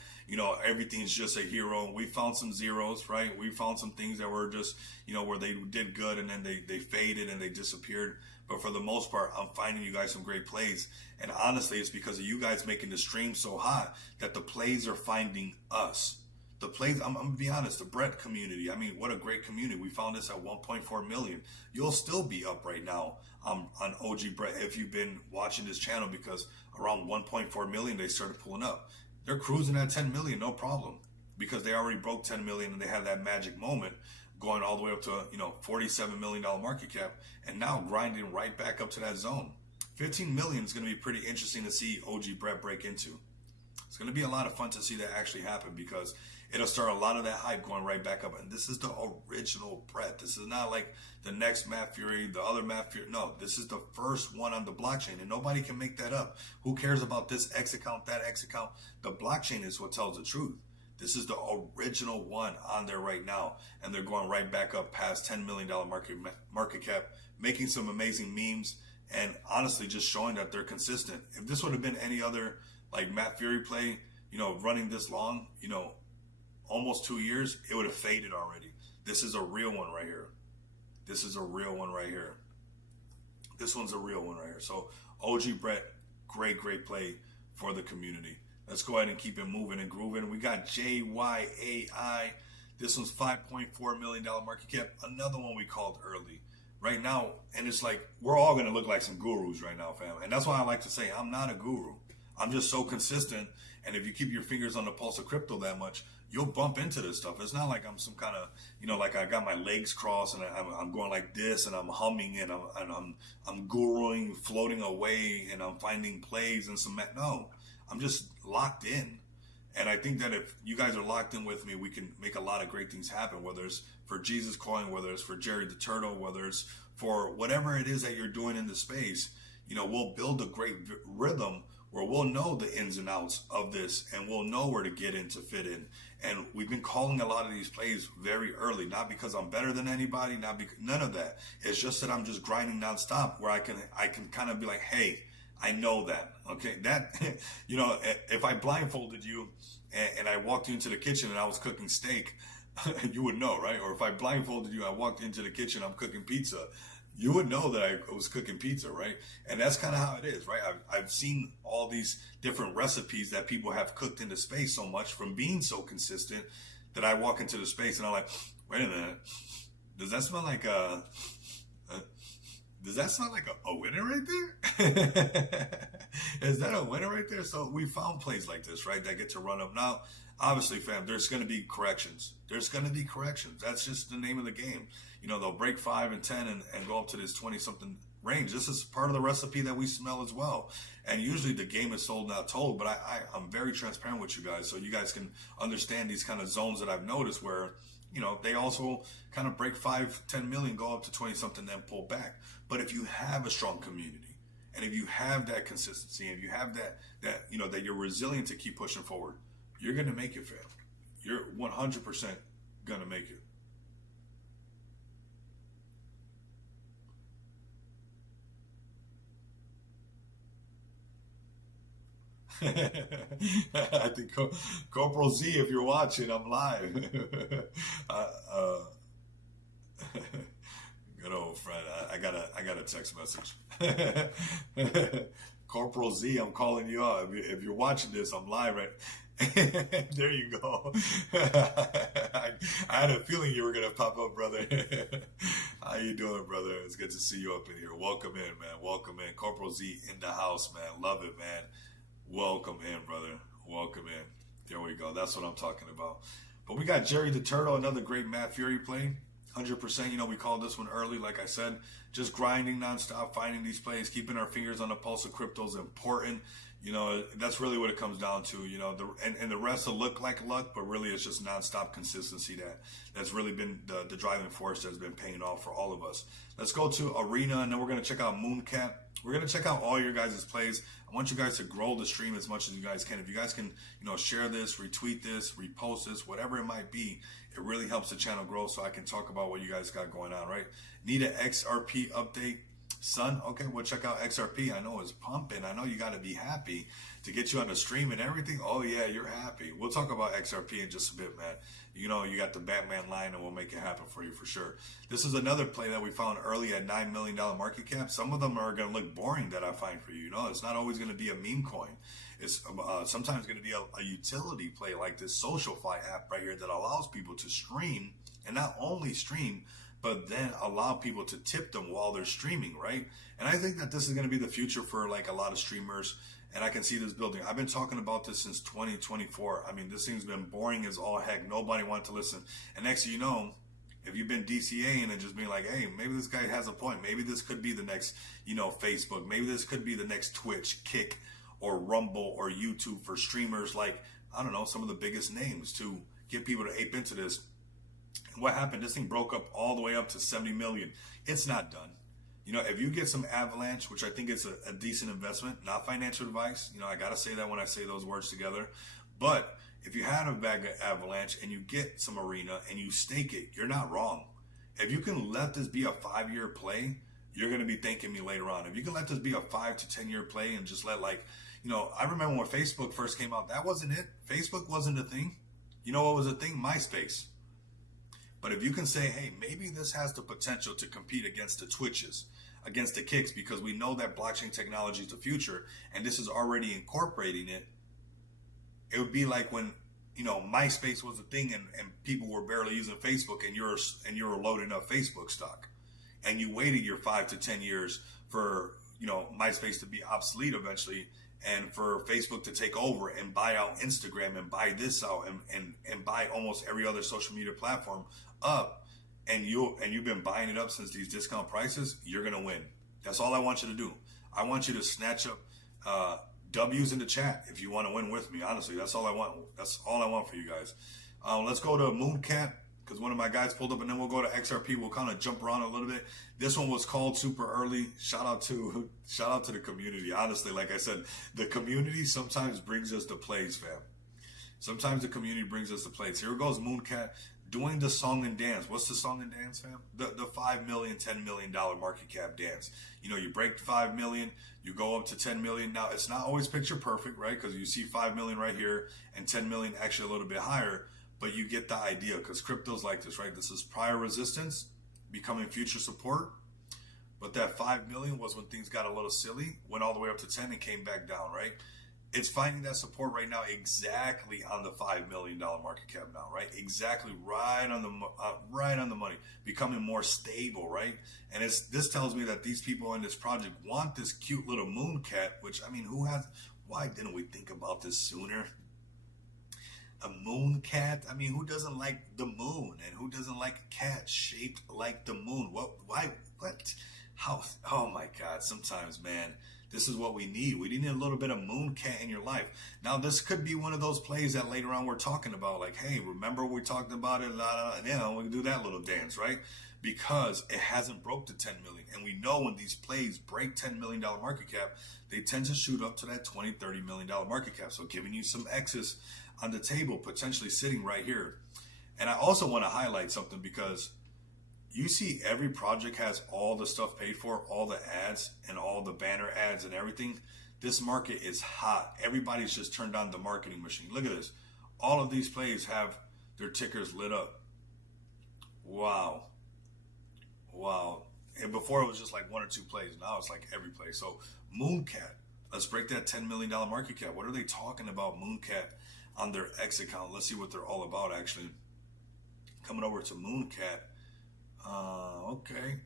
everything's just a hero. We found some zeros, right? We found some things that were just where they did good and then they faded and they disappeared. But for the most part, I'm finding you guys some great plays. And honestly, it's because of you guys making the stream so hot that the plays are finding us. The plays, I'm gonna be honest, the Brett community, I mean, what a great community. We found this at 1.4 million. You'll still be up right now on OG Brett if you've been watching this channel, because around 1.4 million they started pulling up. They're cruising at 10 million, no problem, because they already broke 10 million and they had that magic moment going all the way up to $47 million market cap, and now grinding right back up to that zone. 15 million is going to be pretty interesting to see OG Brett break into. It's going to be a lot of fun to see that actually happen, because it'll start a lot of that hype going right back up. And this is the original Brett. This is not like the next Matt Fury, the other Matt Fury. No, this is the first one on the blockchain, and nobody can make that up. Who cares about this X account, that X account? The blockchain is what tells the truth. This is the original one on there right now, and they're going right back up past $10 million market cap, making some amazing memes, and honestly just showing that they're consistent. If this would have been any other like Matt Fury play, running this long, almost 2 years, it would have faded already. This is a real one right here. This is a real one right here. This one's a real one right here. So OG Brett, great play for the community. Let's go ahead and keep it moving and grooving. We got JYAI. This one's $5.4 million market cap. Another one we called early. Right now, and it's like, we're all going to look like some gurus right now, fam. And that's why I like to say I'm not a guru. I'm just so consistent. And if you keep your fingers on the pulse of crypto that much, you'll bump into this stuff. It's not like I'm some kind of, like I got my legs crossed and I'm going like this and I'm humming and I'm guruing, floating away, and I'm finding plays and some. No, I'm just locked in. And I think that if you guys are locked in with me, we can make a lot of great things happen, whether it's for Jesus Coin, whether it's for Jerry the Turtle, whether it's for whatever it is that you're doing in the space. We'll build a great rhythm where we'll know the ins and outs of this, and we'll know where to get in to fit in. And we've been calling a lot of these plays very early, not because I'm better than anybody, none of that. It's just that I'm just grinding nonstop, where I can kind of be like, hey, I know that, okay? That, if I blindfolded you and I walked you into the kitchen and I was cooking steak, you would know, right? Or if I blindfolded you, I walked into the kitchen, I'm cooking pizza, you would know that I was cooking pizza, right? And that's kind of how it is, right? I've seen all these different recipes that people have cooked in the space so much from being so consistent that I walk into the space and I'm like, wait a minute, does that smell like a winner right there? Is that a winner right there? So we found plays like this, right, that get to run up. Now, obviously, fam, there's going to be corrections. That's just the name of the game. They'll break 5 and 10 and go up to this 20-something range. This is part of the recipe that we smell as well. And usually the game is sold, not told. But I'm very transparent with you guys, so you guys can understand these kind of zones that I've noticed where, they also kind of break 5, 10 million, go up to 20-something, then pull back. But if you have a strong community, and if you have that consistency, and if you have that you're resilient to keep pushing forward, you're going to make it, fam. You're 100% going to make it. I think Corporal Z, if you're watching, I'm live. Good old friend. I got a text message. Corporal Z, I'm calling you out. If you're watching this, I'm live right. There you go. I had a feeling you were gonna pop up, brother. How you doing, brother? It's good to see you up in here. Welcome in, man. Welcome in. Corporal Z in the house, man. Love it, man. Welcome in, brother. Welcome in. There we go. That's what I'm talking about. But we got Jerry the Turtle, another great Matt Fury play. 100%. You know, we called this one early, like I said. Just grinding nonstop, finding these plays, keeping our fingers on the pulse of crypto is important. You know, that's really what it comes down to. You know, and the rest will look like luck, but really it's just nonstop consistency that's really been the driving force that's been paying off for all of us. Let's go to Arena, and then we're going to check out Mooncat. We're going to check out all your guys' plays. I want you guys to grow the stream as much as you guys can. If you guys can, you know, share this, retweet this, repost this, whatever it might be, it really helps the channel grow so I can talk about what you guys got going on, right? Need an XRP update? Son, okay, we'll check out XRP. I know it's pumping. I know you got to be happy to get you on the stream and everything. Oh, yeah, you're happy. We'll talk about XRP in just a bit, man. You know, you got the Batman line, and we'll make it happen for you for sure. This is another play that we found early at $9 million market cap. Some of them are going to look boring that I find for you. You know, it's not always going to be a meme coin. It's sometimes going to be a utility play like this SocialFi app right here that allows people to stream, and not only stream, but then allow people to tip them while they're streaming, right? And I think that this is going to be the future for like a lot of streamers, and I can see this building. I've been talking about this since 2024. I mean, this thing's been boring as all heck. Nobody wanted to listen. And next thing you know, if you've been DCAing and just being like, hey, maybe this guy has a point. Maybe this could be the next, you know, Facebook. Maybe this could be the next Twitch, Kick, or Rumble, or YouTube for streamers like, I don't know, some of the biggest names to get people to ape into this. What happened? This thing broke up all the way up to 70 million. It's not done. You know, if you get some Avalanche, which I think is a decent investment, not financial advice. You know, I got to say that when I say those words together. But if you had a bag of Avalanche and you get some Arena and you stake it, you're not wrong. If you can let this be a 5-year play, you're going to be thanking me later on. If you can let this be a 5 to 10 year play and just let, like, you know, I remember when Facebook first came out, that wasn't it. Facebook wasn't a thing. You know what was a thing? MySpace. But if you can say, hey, maybe this has the potential to compete against the Twitches, against the Kicks, because we know that blockchain technology is the future, and this is already incorporating it, it would be like when, you know, MySpace was a thing and people were barely using Facebook, and you're loading up Facebook stock. And you waited your 5 to 10 years for, you know, MySpace to be obsolete eventually, and for Facebook to take over and buy out Instagram and buy this out and buy almost every other social media platform up, and you've been buying it up since these discount prices, you're gonna win. That's all I want you to do. I want you to snatch up W's in the chat if you want to win with me. Honestly, that's all I want. That's all I want for you guys. Let's go to Mooncat, because one of my guys pulled up, and then we'll go to XRP. We'll kind of jump around a little bit. This one was called super early. Shout out to the community. Honestly, like I said, the community sometimes brings us the plays, fam. Sometimes the community brings us the plays. Here goes Mooncat doing the song and dance. What's the song and dance, fam? The $5 million, $10 million market cap dance. You know, you break 5 million, you go up to 10 million. Now, it's not always picture perfect, right? Because you see 5 million right here and 10 million actually a little bit higher. But you get the idea, because crypto's like this, right? This is prior resistance becoming future support. But that 5 million was when things got a little silly, went all the way up to 10 and came back down, right? It's finding that support right now exactly on the $5 million market cap now, right? Exactly right on the money, becoming more stable, right? And this tells me that these people in this project want this cute little Mooncat, which, I mean, why didn't we think about this sooner? A moon cat? I mean, who doesn't like the moon? And who doesn't like a cat shaped like the moon? What? Why? What? How? Oh my God. Sometimes, man, this is what we need. We need a little bit of moon cat in your life. Now, this could be one of those plays that later on we're talking about. Like, hey, remember we talked about it? You know, we can do that little dance, right? Because it hasn't broke to 10 million. And we know when these plays break $10 million market cap, they tend to shoot up to that $20, $30 million market cap. So giving you some excess on the table, potentially sitting right here. And I also want to highlight something, because you see every project has all the stuff paid for, all the ads and all the banner ads and everything. This market is hot. Everybody's just turned on the marketing machine. Look at this. All of these plays have their tickers lit up. Wow. Wow. And before it was just like 1 or 2 plays. Now it's like every play. So Mooncat, let's break that $10 million market cap. What are they talking about Mooncat on their X account? Let's see what they're all about, actually. Coming over to Mooncat. Okay.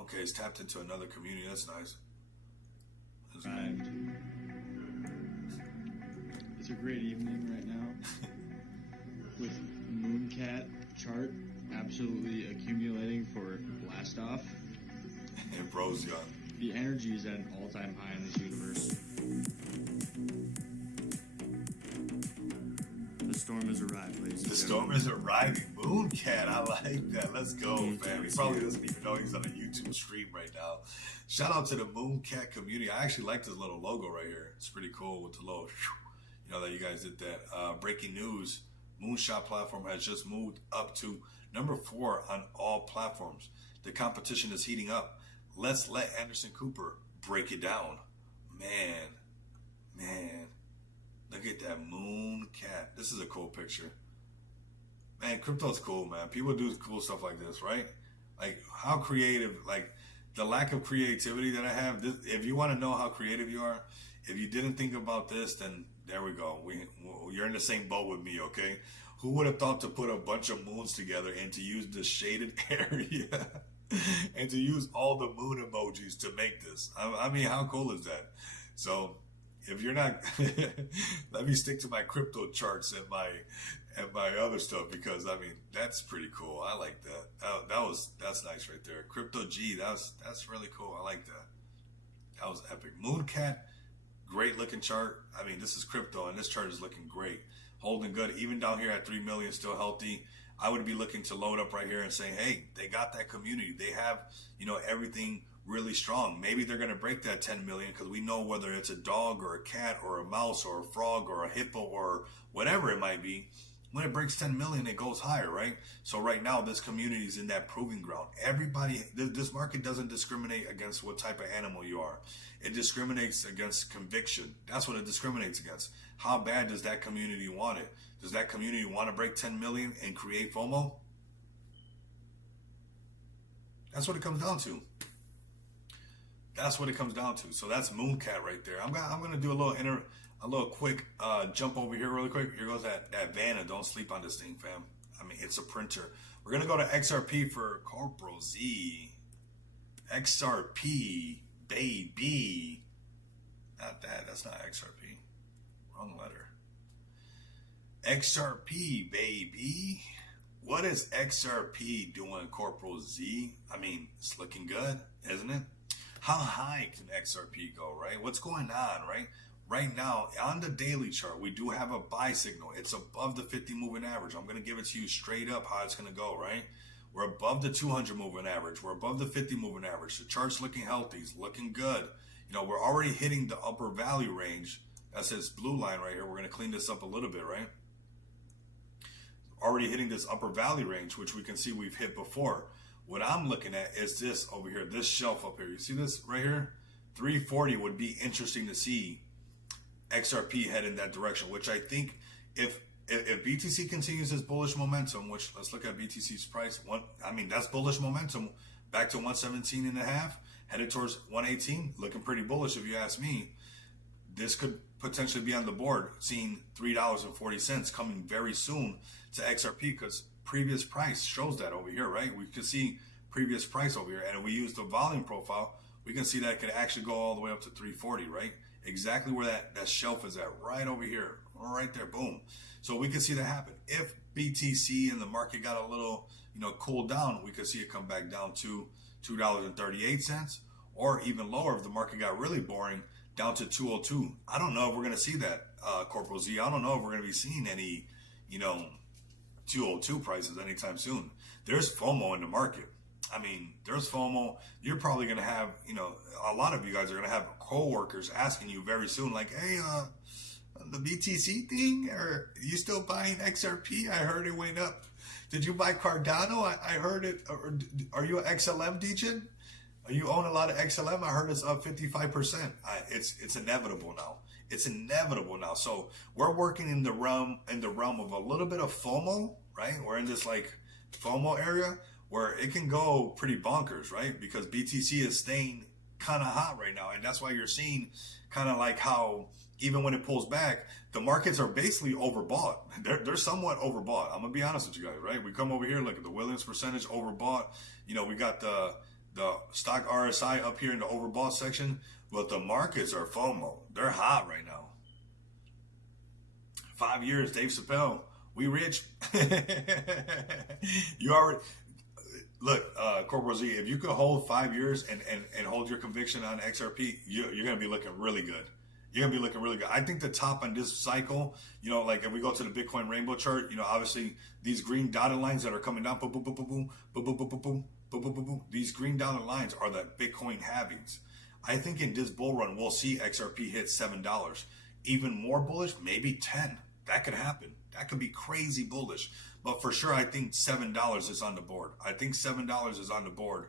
Okay, it's tapped into another community. That's nice. That's Arrived. It's a great evening right now with Mooncat chart absolutely accumulating for blast off. And bro's young. The energy is at an all-time high in this universe. The storm has arrived, ladies and The gentlemen. storm is arriving. Mooncat, I like that. Let's go, fam. He probably doesn't even know he's on a YouTube stream right now. Shout out to the Mooncat community. I actually like this little logo right here. It's pretty cool with the little, that you guys did that. Breaking news: Moonshot platform has just moved up to number 4 on all platforms. The competition is heating up. Let's let Anderson Cooper break it down. Man. Look at that Mooncat. This is a cool picture. Man, crypto's cool, man. People do cool stuff like this, right? Like, how creative, like, the lack of creativity that I have. This, if you want to know how creative you are, if you didn't think about this, then there we go. You're in the same boat with me, okay? Who would have thought to put a bunch of moons together and to use the shaded area and to use all the moon emojis to make this? I mean, how cool is that? So, if you're not, let me stick to my crypto charts and my other stuff, because I mean that's pretty cool. I like that. That's nice right there. Crypto G, that's really cool. I like that. That was epic. Mooncat, great looking chart. I mean, this is crypto and this chart is looking great, holding good. Even down here at 3 million, still healthy. I would be looking to load up right here and say, hey, they got that community. They have everything really strong. Maybe they're going to break that 10 million, because we know whether it's a dog or a cat or a mouse or a frog or a hippo or whatever it might be, when it breaks 10 million, it goes higher, right? So right now, this community is in that proving ground. Everybody, this market doesn't discriminate against what type of animal you are. It discriminates against conviction. That's what it discriminates against. How bad does that community want it? Does that community want to break 10 million and create FOMO? That's what it comes down to. That's what it comes down to. So that's Mooncat right there. I'm gonna do a little quick jump over here really quick. Here goes that Vanna. Don't sleep on this thing, fam. I mean, it's a printer. We're gonna go to XRP for Corporal Z. XRP, baby. Not that. That's not XRP. Wrong letter. XRP, baby. What is XRP doing, Corporal Z? I mean, it's looking good, isn't it? How high can XRP go, right? What's going on, right? Right now, on the daily chart, we do have a buy signal. It's above the 50 moving average. I'm going to give it to you straight up how it's going to go, right? We're above the 200 moving average. We're above the 50 moving average. The chart's looking healthy. It's looking good. We're already hitting the upper value range. That's this blue line right here. We're going to clean this up a little bit, right? Already hitting this upper value range, which we can see we've hit before. What I'm looking at is this over here, this shelf up here. You see this right here? 340 would be interesting to see XRP head in that direction, which I think if BTC continues this bullish momentum, which let's look at BTC's price. That's bullish momentum back to 117 and a half, headed towards 118, looking pretty bullish if you ask me. This could potentially be on the board, seeing $3.40 coming very soon to XRP, because previous price shows that over here, right? We can see previous price over here, and if we use the volume profile, we can see that it could actually go all the way up to 340, right? Exactly where that shelf is at, right over here, right there, boom. So we can see that happen. If BTC and the market got a little, cooled down, we could see it come back down to $2.38, or even lower if the market got really boring, down to 202. I don't know if we're going to see that, Corporal Z. I don't know if we're going to be seeing any, 202 prices anytime soon. There's FOMO in the market. I mean, there's FOMO. You're probably going to have, a lot of you guys are going to have coworkers asking you very soon, like, hey, the BTC thing, or are you still buying XRP? I heard it went up. Did you buy Cardano? I heard it. Or are you an XLM, Degen? You own a lot of XLM. I heard it's up 55%. It's inevitable now. It's inevitable now. So we're working in the realm of a little bit of FOMO, right? We're in this like FOMO area where it can go pretty bonkers, right? Because BTC is staying kind of hot right now. And that's why you're seeing kind of like how even when it pulls back, the markets are basically overbought. They're somewhat overbought. I'm gonna be honest with you guys, right? We come over here, look at the Williams percentage overbought. You know, we got the stock RSI up here in the overbought section, but the markets are FOMO. They're hot right now. 5 years, Dave Chappelle, we rich. You already look, Corporal Z. If you could hold 5 years and hold your conviction on XRP, you're gonna be looking really good. You're gonna be looking really good. I think the top on this cycle, you know, like if we go to the Bitcoin rainbow chart, you know, obviously these green dotted lines that are coming down, boom, boom, boom, boom, boom, boom, boom, boom, boom, boom, boom, boom, boom, boom. These green dotted lines are the Bitcoin halvings. I think in this bull run, we'll see XRP hit $7. Even more bullish, maybe 10. That could happen. That could be crazy bullish. But for sure, I think $7 is on the board. I think $7 is on the board.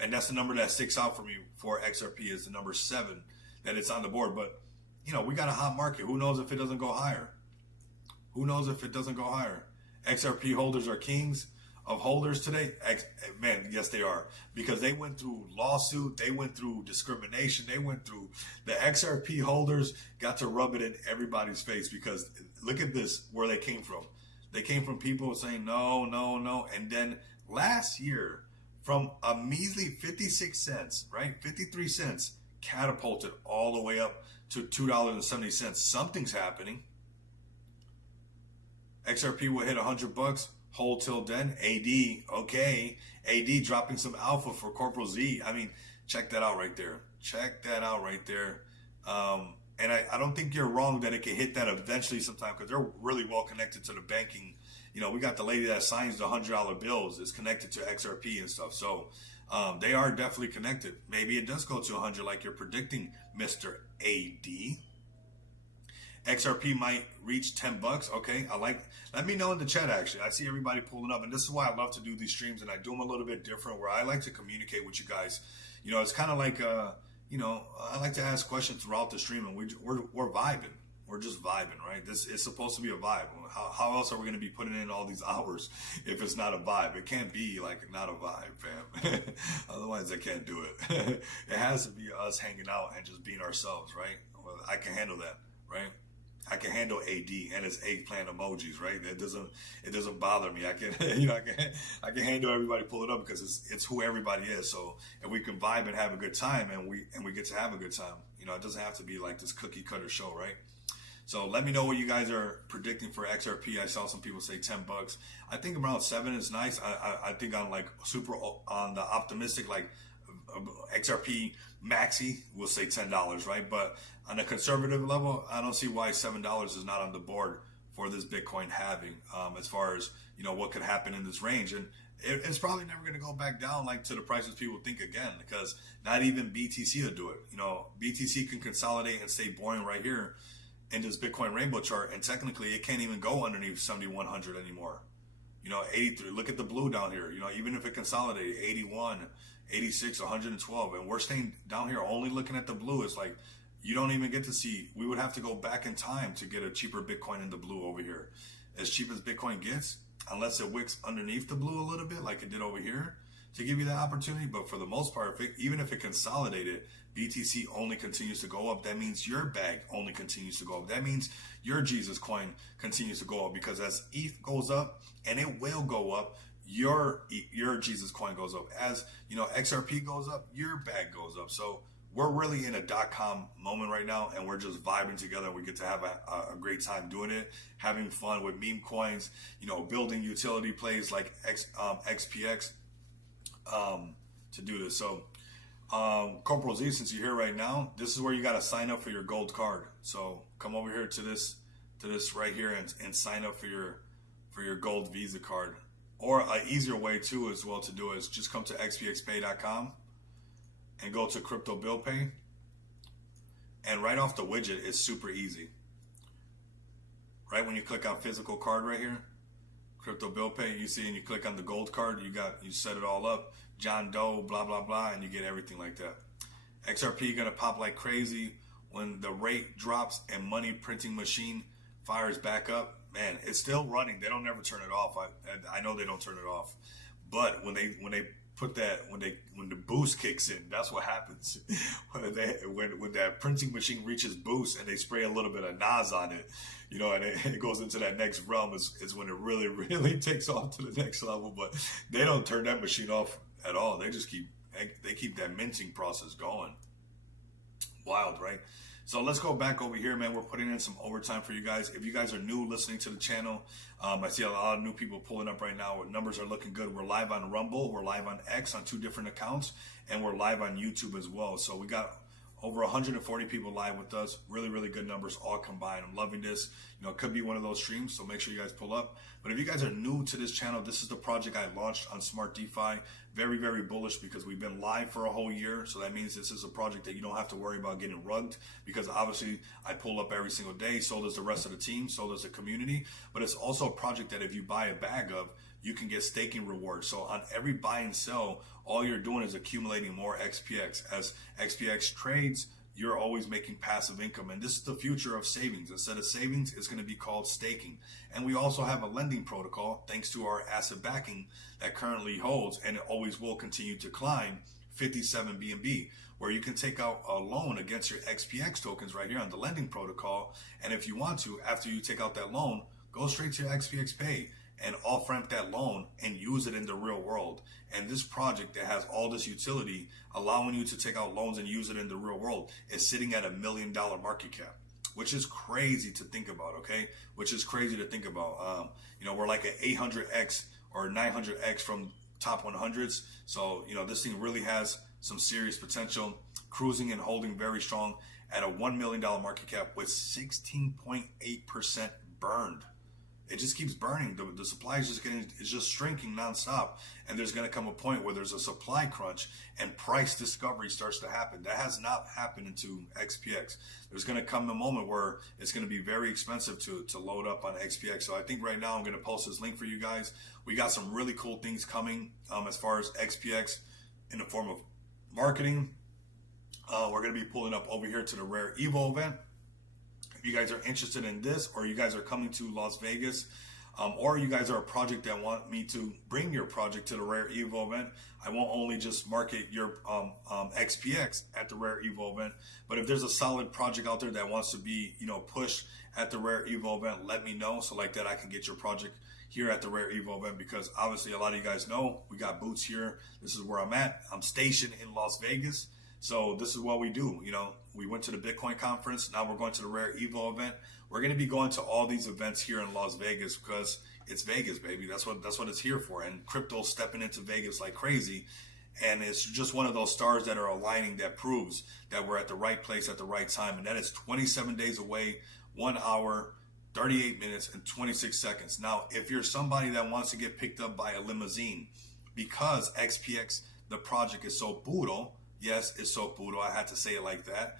And that's the number that sticks out for me for XRP is the number 7, that it's on the board. But, you know, we got a hot market. Who knows if it doesn't go higher? Who knows if it doesn't go higher? XRP holders are kings of holders today. Man, yes, they are. Because they went through lawsuit. They went through discrimination. They went through the XRP holders got to rub it in everybody's face because look at this, where they came from. They came from people saying no, no, no. And then last year, from a measly 56 cents, right? 53 cents, catapulted all the way up to $2.70. Something's happening. XRP will hit $100. Hold till then. AD, okay. AD dropping some alpha for Corporal Z. I mean, check that out right there. Check that out right there. And I don't think you're wrong that it can hit that eventually sometime because they're really well connected to the banking. You know, we got the lady that signs the $100 bills is connected to XRP and stuff. So they are definitely connected. Maybe it does go to 100 like you're predicting, Mr. AD. XRP might reach $10. Okay, let me know in the chat. Actually, I see everybody pulling up, and this is why I love to do these streams, and I do them a little bit different, where I like to communicate with you guys. You know, it's kind of like you know, I like to ask questions throughout the stream, and we're vibing. We're just vibing, right? This is supposed to be a vibe. How else are we going to be putting in all these hours if it's not a vibe? It can't be like not a vibe, fam. Otherwise, I can't do it. It has to be us hanging out and just being ourselves, right? Well, I can handle that, right? I can handle AD and its eggplant emojis, right? It doesn't bother me. I can, you know, I can handle everybody pull it up because it's who everybody is. So if we can vibe and have a good time, and we get to have a good time, you know, it doesn't have to be like this cookie cutter show, right? So let me know what you guys are predicting for XRP. I saw some people say $10. I think around 7 is nice. I think on like on the optimistic, like XRP maxi, we'll say $10, right? But on a conservative level, I don't see why $7 is not on the board for this Bitcoin halving, as far as, you know, what could happen in this range. And it's probably never going to go back down like to the prices people think again, because not even BTC will do it. You know, BTC can consolidate and stay boring right here in this Bitcoin rainbow chart, and technically it can't even go underneath 7,100 anymore. You know, 83, look at the blue down here. You know, even if it consolidated, 81, 86, 112, and we're staying down here only looking at the blue. It's like, you don't even get to see, we would have to go back in time to get a cheaper Bitcoin in the blue over here. As cheap as Bitcoin gets, unless it wicks underneath the blue a little bit like it did over here to give you that opportunity. But for the most part, even if it consolidated, BTC only continues to go up. That means your bag only continues to go up. That means your Jesus coin continues to go up, because as ETH goes up, and it will go up, your Jesus coin goes up. As you know, XRP goes up, your bag goes up. So we're really in a .com moment right now, and we're just vibing together. We get to have a great time doing it, having fun with meme coins, you know, building utility plays like XPX to do this. So Corporal Z, since you're here right now, this is where you got to sign up for your gold card. So come over here to this right here and sign up for your gold Visa card. Or an easier way too as well to do it is just come to xpxpay.com and go to Crypto Bill Pay. And right off the widget, it's super easy. Right when you click on physical card right here, Crypto Bill Pay, you see, and you click on the gold card, you set it all up, John Doe, blah, blah, blah, and you get everything like that. XRP gonna pop like crazy when the rate drops and money printing machine fires back up. Man, it's still running. They don't never turn it off. I know they don't turn it off. But when they put that when the boost kicks in. That's what happens when that printing machine reaches boost and they spray a little bit of Nas on it, you know, and it goes into that next realm. Is when it really takes off to the next level. But they don't turn that machine off at all. They just keep that minting process going. Wild, right? So let's go back over here, man. We're putting in some overtime for you guys. If you guys are new listening to the channel, I see a lot of new people pulling up right now. Our numbers are looking good. We're live on Rumble. We're live on X on 2 different accounts. And we're live on YouTube as well. So we got over 140 people live with us. Really, really good numbers all combined. I'm loving this. You know, it could be one of those streams, so make sure you guys pull up. But if you guys are new to this channel, this is the project I launched on Smart DeFi. Very, very bullish because we've been live for a whole year. So that means this is a project that you don't have to worry about getting rugged, because obviously I pull up every single day. So does the rest of the team. So does the community. But it's also a project that if you buy a bag of, you can get staking rewards. So on every buy and sell, all you're doing is accumulating more XPX. As XPX trades, you're always making passive income. And this is the future of savings. Instead of savings, it's going to be called staking. And we also have a lending protocol, thanks to our asset backing that currently holds, and it always will continue to climb, 57 BNB, where you can take out a loan against your XPX tokens right here on the lending protocol. And if you want to, after you take out that loan, go straight to your XPX Pay and off-ramp that loan and use it in the real world. And this project that has all this utility, allowing you to take out loans and use it in the real world, is sitting at $1 million market cap, which is crazy to think about, okay? Which is crazy to think about. You know, we're like an 800x or 900x from top 100s. So, you know, this thing really has some serious potential, cruising and holding very strong at a $1 million market cap with 16.8% burned. It just keeps burning. The supply is just shrinking nonstop. And there's going to come a point where there's a supply crunch and price discovery starts to happen. That has not happened into XPX. There's going to come a moment where it's going to be very expensive to load up on XPX. So I think right now I'm going to post this link for you guys. We got some really cool things coming as far as XPX in the form of marketing. We're going to be pulling up over here to the Rare Evo event. If you guys are interested in this, or you guys are coming to Las Vegas, or you guys are a project that want me to bring your project to the Rare Evo event, I won't only just market your XPX at the Rare Evo event, but if there's a solid project out there that wants to be, you know, pushed at the Rare Evo event, let me know, so like that I can get your project here at the Rare Evo event, because obviously a lot of you guys know we got boots here. This is where I'm at. I'm stationed in Las Vegas. So this is what we do. You know, we went to the Bitcoin conference. Now we're going to the Rare Evo event. We're going to be going to all these events here in Las Vegas because it's Vegas, baby. That's what it's here for. And crypto's stepping into Vegas like crazy. And it's just one of those stars that are aligning that proves that we're at the right place at the right time. And that is 27 days away, 1 hour, 38 minutes, and 26 seconds. Now, if you're somebody that wants to get picked up by a limousine, because XPX, the project, is so brutal. Yes, it's so brutal. I had to say it like that.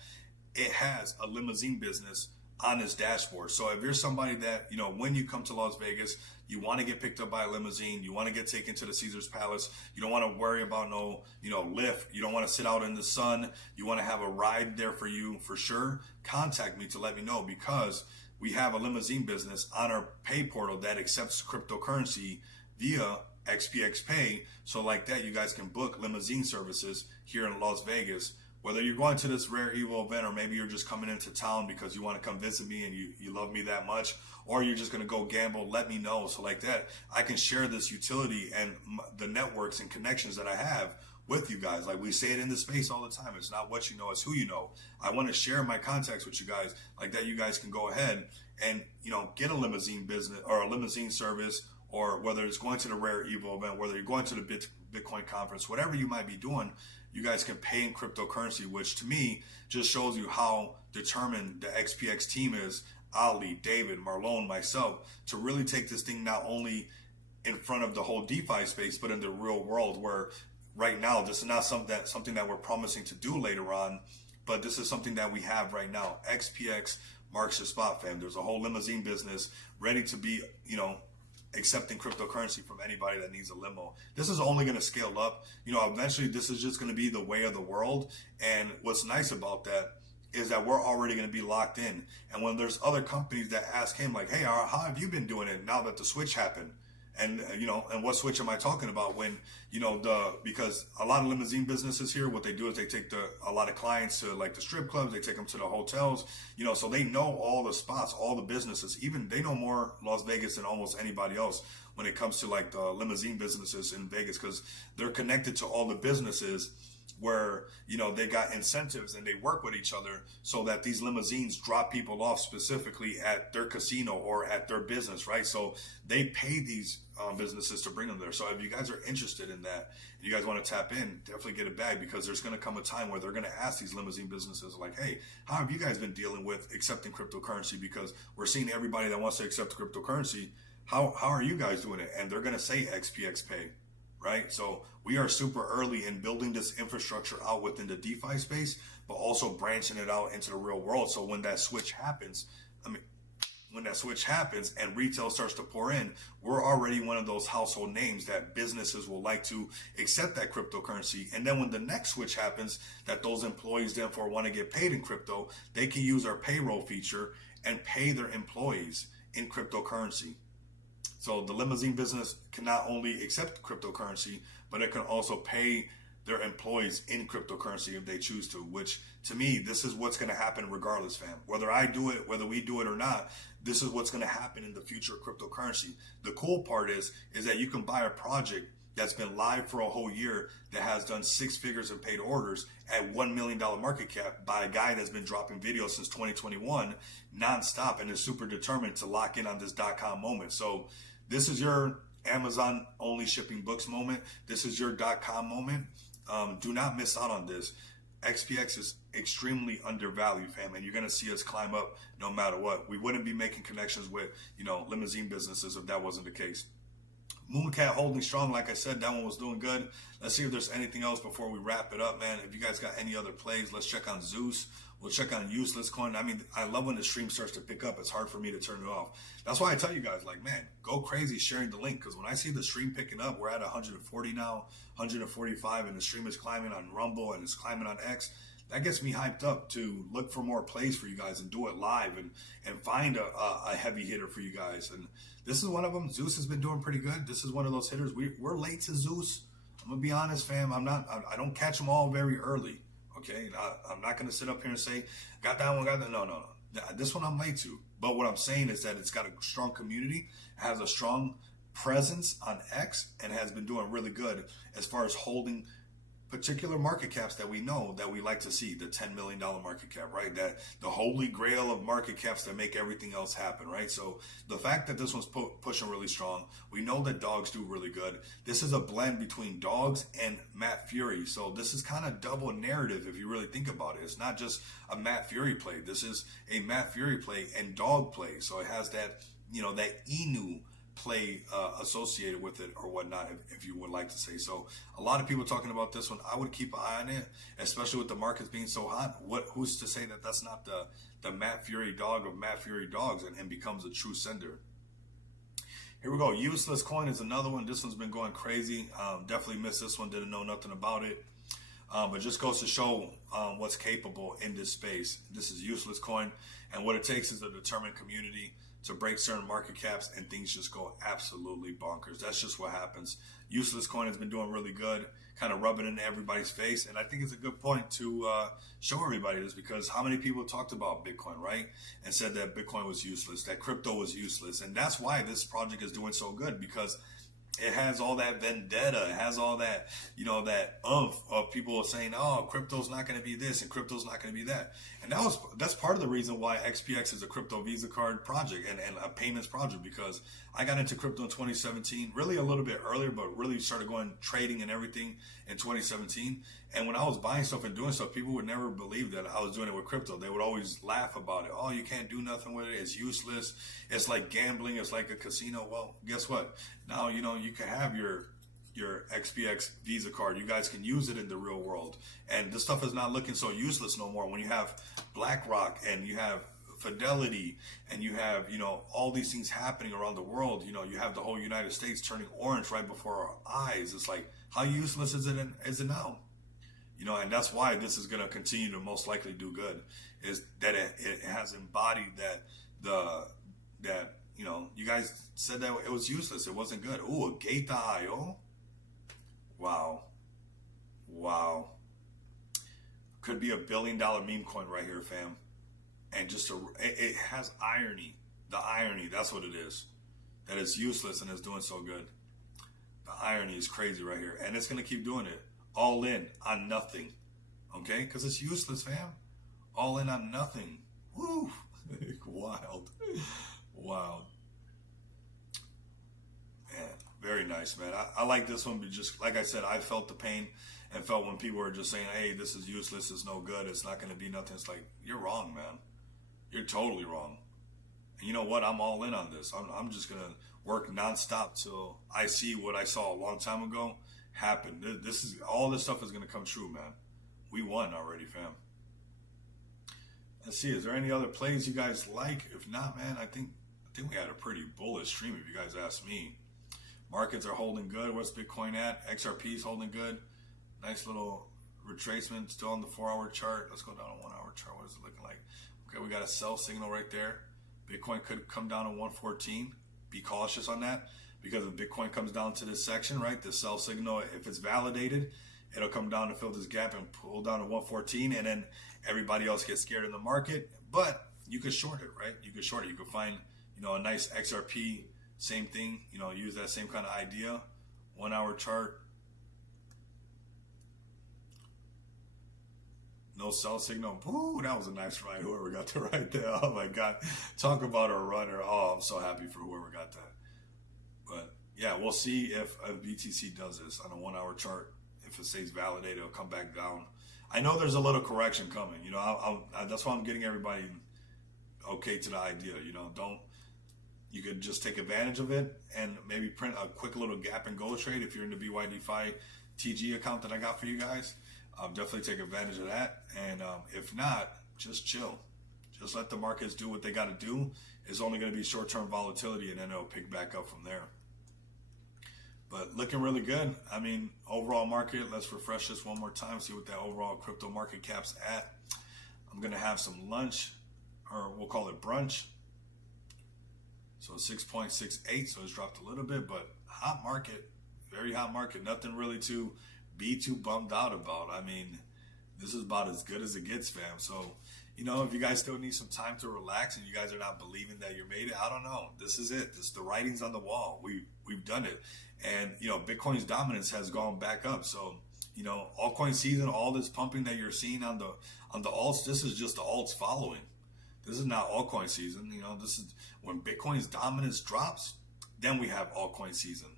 It has a limousine business on its dashboard. So if you're somebody that, you know, when you come to Las Vegas, you want to get picked up by a limousine, you want to get taken to the Caesars Palace, you don't want to worry about no, you know, lift, you don't want to sit out in the sun, you want to have a ride there for you for sure, contact me to let me know, because we have a limousine business on our pay portal that accepts cryptocurrency via XPX Pay. So like that, you guys can book limousine services here in Las Vegas. Whether you're going to this Rare Evo event, or maybe you're just coming into town because you want to come visit me and you love me that much, or you're just going to go gamble, let me know. So like that, I can share this utility and the networks and connections that I have with you guys. Like we say it in the space all the time. It's not what you know, it's who you know. I want to share my contacts with you guys. Like that, you guys can go ahead and, you know, get a limousine business or a limousine service, or whether it's going to the Rare Evo event, whether you're going to the Bitcoin conference, whatever you might be doing, you guys can pay in cryptocurrency, which to me just shows you how determined the XPX team is, Ali, David, Marlon, myself, to really take this thing not only in front of the whole DeFi space, but in the real world, where right now, this is not something that we're promising to do later on, but this is something that we have right now. XPX marks the spot, fam. There's a whole limousine business ready to be, you know, accepting cryptocurrency from anybody that needs a limo. This is only going to scale up. You know, eventually this is just going to be the way of the world. And what's nice about that is that we're already going to be locked in. And when there's other companies that ask him like, hey, how have you been doing it now that the switch happened? And and what switch am I talking about? When because a lot of limousine businesses here, what they do is they take a lot of clients to like the strip clubs, they take them to the hotels, so they know all the spots, all the businesses. Even they know more Las Vegas than almost anybody else when it comes to like the limousine businesses in Vegas, because they're connected to all the businesses where they got incentives and they work with each other so that these limousines drop people off specifically at their casino or at their business, right? So they pay these businesses to bring them there. So if you guys are interested in that and you guys want to tap in, definitely get a bag, because there's going to come a time where they're going to ask these limousine businesses like, hey, how have you guys been dealing with accepting cryptocurrency? Because we're seeing everybody that wants to accept cryptocurrency. How are you guys doing it? And they're going to say XPX Pay. Right? So we are super early in building this infrastructure out within the DeFi space, but also branching it out into the real world. So when that switch happens, and retail starts to pour in, we're already one of those household names that businesses will like to accept that cryptocurrency. And then when the next switch happens, that those employees therefore want to get paid in crypto, they can use our payroll feature and pay their employees in cryptocurrency. So the limousine business can not only accept cryptocurrency, but it can also pay their employees in cryptocurrency if they choose to, which to me, this is what's going to happen regardless, fam. Whether I do it, whether we do it or not, this is what's going to happen in the future of cryptocurrency. The cool part is that you can buy a project that's been live for a whole year that has done 6 figures in paid orders at $1 million market cap by a guy that's been dropping videos since 2021 nonstop and is super determined to lock in on this .com moment. So this is your Amazon only shipping books moment. This is your .com moment. Do not miss out on this. XPX is extremely undervalued, fam, and you're going to see us climb up no matter what. We wouldn't be making connections with, limousine businesses if that wasn't the case. Mooncat holding strong. Like I said, that one was doing good. Let's see if there's anything else before we wrap it up, man. If you guys got any other plays, let's check on Zeus. We'll check on Useless Coin. I mean, I love when the stream starts to pick up. It's hard for me to turn it off. That's why I tell you guys, like, man, go crazy sharing the link, because when I see the stream picking up, we're at 140 now, 145, and the stream is climbing on Rumble and it's climbing on X. That gets me hyped up to look for more plays for you guys and do it live and find a heavy hitter for you guys. And this is one of them. Zeus has been doing pretty good. This is one of those hitters. We're late to Zeus. I'm gonna be honest, fam. I don't catch them all very early. Okay, I'm not gonna sit up here and say got that one, got that. No. This one I'm late to. But what I'm saying is that it's got a strong community, has a strong presence on X, and has been doing really good as far as holding particular market caps that we know that we like to see, the $10 million market cap, right? That the holy grail of market caps that make everything else happen, right? So the fact that this one's pushing really strong, we know that dogs do really good. This is a blend between dogs and Matt Fury. So this is kind of double narrative if you really think about it. It's not just a Matt Fury play. This is a Matt Fury play and dog play. So it has that, that Inu play associated with it or whatnot, if you would like to say. So a lot of people talking about this one. I would keep an eye on it, especially with the markets being so hot. Who's to say that that's not the Matt Fury dog of Matt Fury dogs and becomes a true sender? Here we go. Useless Coin is another one. This one's been going crazy. Definitely missed this one. Didn't know nothing about it. But just goes to show what's capable in this space. This is Useless Coin, and what it takes is a determined community to break certain market caps, and things just go absolutely bonkers. That's just what happens. Useless Coin has been doing really good, kind of rubbing it in everybody's face, and I think it's a good point to show everybody this, because how many people talked about Bitcoin, right? And said that Bitcoin was useless, that crypto was useless, and that's why this project is doing so good, because it has all that vendetta. It has all that, that of people saying, oh, crypto's not going to be this and crypto's not going to be that. And that's part of the reason why XPX is a crypto Visa card project and a payments project, because I got into crypto in 2017, really a little bit earlier, but really started going trading and everything in 2017. And when I was buying stuff and doing stuff, people would never believe that I was doing it with crypto. They would always laugh about it. Oh, you can't do nothing with it. It's useless. It's like gambling. It's like a casino. Well, guess what? Now, you can have your XPX Visa card. You guys can use it in the real world. And this stuff is not looking so useless no more. When you have BlackRock and you have Fidelity and you have, all these things happening around the world, you have the whole United States turning orange right before our eyes. It's like, how useless is it now? And that's why this is going to continue to most likely do good, is that it has embodied that you know, you guys said that it was useless. It wasn't good. Ooh, a Gate.io. Wow. Wow. Could be $1 billion meme coin right here, fam. And just it has irony. The irony, that's what it is. That it's useless and it's doing so good. The irony is crazy right here. And it's going to keep doing it. All in on nothing. Okay? Because it's useless, fam. All in on nothing. Woo! Wild. Wow. Man, very nice, man. I like this one, but just like I said, I felt the pain and felt when people were just saying, hey, this is useless, it's no good, it's not going to be nothing. It's like, you're wrong, man. You're totally wrong. And you know what? I'm all in on this. I'm just going to work nonstop till I see what I saw a long time ago happen. All this stuff is going to come true, man. We won already, fam. Let's see, is there any other plays you guys like? If not, man, I think we had a pretty bullish stream if you guys ask me. Markets are holding good. What's Bitcoin at? XRP is holding good. Nice little retracement still on the 4-hour chart. Let's go down on 1-hour chart. What is it looking like? Okay, we got a sell signal right there. Bitcoin could come down to 114. Be cautious on that, because if Bitcoin comes down to this section, right, the sell signal, if it's validated, it'll come down to fill this gap and pull down to 114, and then everybody else gets scared in the market. But you could short it, right? You could short it. You could find, you know, a nice XRP, same thing, you know, use that same kind of idea. 1-hour chart. No sell signal. Ooh, that was a nice ride. Whoever got the right there. Oh my God. Talk about a runner. Oh, I'm so happy for whoever got that. But yeah, we'll see if BTC does this on a 1-hour chart. If it stays validated, it'll come back down. I know there's a little correction coming. You know, that's why I'm getting everybody okay to the idea. You know, you could just take advantage of it and maybe print a quick little gap and go trade if you're in the BYDFi TG account that I got for you guys. Definitely take advantage of that. And if not, just chill. Just let the markets do what they got to do. It's only going to be short-term volatility, and then it'll pick back up from there. But looking really good. I mean, overall market, let's refresh this one more time, see what that overall crypto market cap's at. I'm going to have some lunch, or we'll call it brunch. So 6.68, so it's dropped a little bit, but hot market, very hot market. Nothing really to be too bummed out about. I mean, this is about as good as it gets, fam. So, you know, if you guys still need some time to relax and you guys are not believing that you made it, I don't know. This is it. This is the writing's on the wall. We've done it. And, you know, Bitcoin's dominance has gone back up. So, you know, altcoin season, all this pumping that you're seeing on the alts, this is just the alts following. This is not altcoin season. You know, this is when Bitcoin's dominance drops, then we have altcoin season.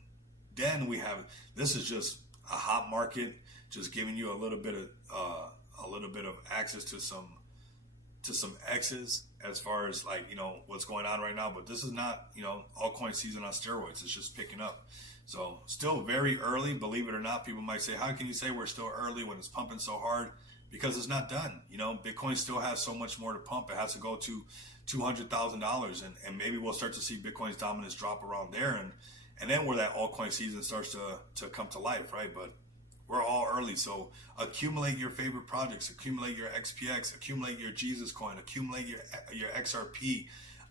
Then we have, this is just a hot market, just giving you a little bit of access to some X's as far as, like, you know, what's going on right now. But this is not, you know, altcoin season on steroids. It's just picking up. So still very early, believe it or not. People might say, how can you say we're still early when it's pumping so hard? Because it's not done. You know, Bitcoin still has so much more to pump. It has to go to $200,000, and maybe we'll start to see Bitcoin's dominance drop around there, and then where that altcoin season starts to come to life, right? But we're all early, so accumulate your favorite projects, accumulate your XPX, accumulate your Jesus coin, accumulate your XRP,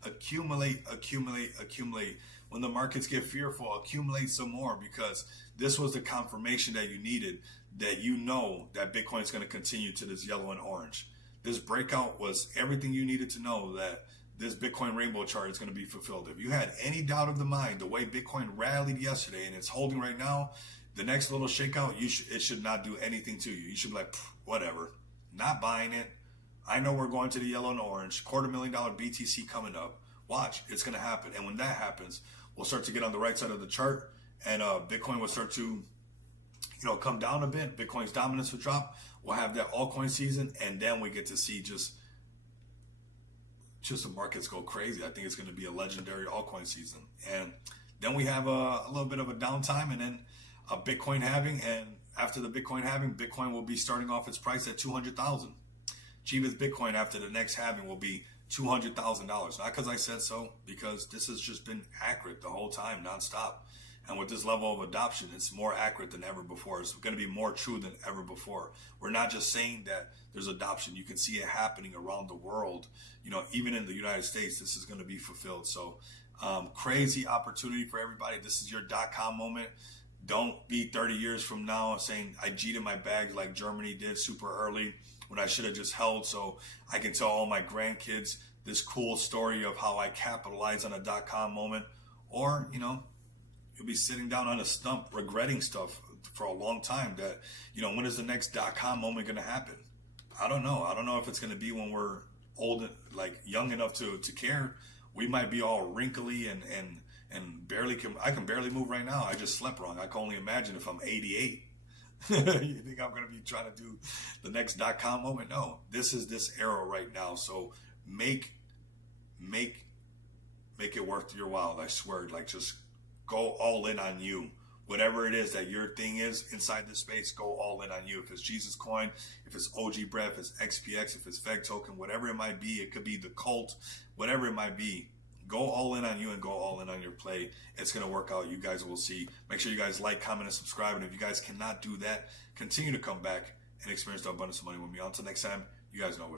accumulate. When the markets get fearful, accumulate some more, because this was the confirmation that you needed, that you know that Bitcoin is going to continue to this yellow and orange. This breakout was everything you needed to know that this Bitcoin rainbow chart is going to be fulfilled. If you had any doubt of the mind, the way Bitcoin rallied yesterday and it's holding right now, the next little shakeout, it should not do anything to you. You should be like, whatever, not buying it. I know we're going to the yellow and orange, $250,000 BTC coming up. Watch, it's going to happen. And when that happens, we'll start to get on the right side of the chart, and Bitcoin will start to, you know, come down a bit. Bitcoin's dominance will drop. We'll have that altcoin season, and then we get to see just the markets go crazy. I think it's going to be a legendary altcoin season. And then we have a little bit of a downtime, and then a Bitcoin halving. And after the Bitcoin halving, Bitcoin will be starting off its price at $200,000. Cheapest Bitcoin after the next halving will be $200,000. Not because I said so, because this has just been accurate the whole time, nonstop. And with this level of adoption, it's more accurate than ever before. It's going to be more true than ever before. We're not just saying that there's adoption. You can see it happening around the world. You know, even in the United States, this is going to be fulfilled. So Crazy opportunity for everybody. This is your .com moment. Don't be 30 years from now saying I G'd my bag like Germany did super early when I should have just held, so I can tell all my grandkids this cool story of how I capitalized on a .com moment. Or, you know, you'll be sitting down on a stump regretting stuff for a long time that, you know, when is the next .com moment going to happen? I don't know. I don't know if it's going to be when we're old, like young enough to care. We might be all wrinkly and barely I can barely move right now. I just slept wrong. I can only imagine if I'm 88. You think I'm going to be trying to do the next .com moment? No, this is this era right now. So make it worth your while. I swear, like, just go all in on you. Whatever it is that your thing is inside this space, go all in on you. If it's Jesus Coin, if it's OG Breath, if it's XPX, if it's Veg Token, whatever it might be, it could be the cult, whatever it might be, go all in on you and go all in on your play. It's going to work out. You guys will see. Make sure you guys like, comment, and subscribe. And if you guys cannot do that, continue to come back and experience the abundance of money with me. Until next time, you guys know what.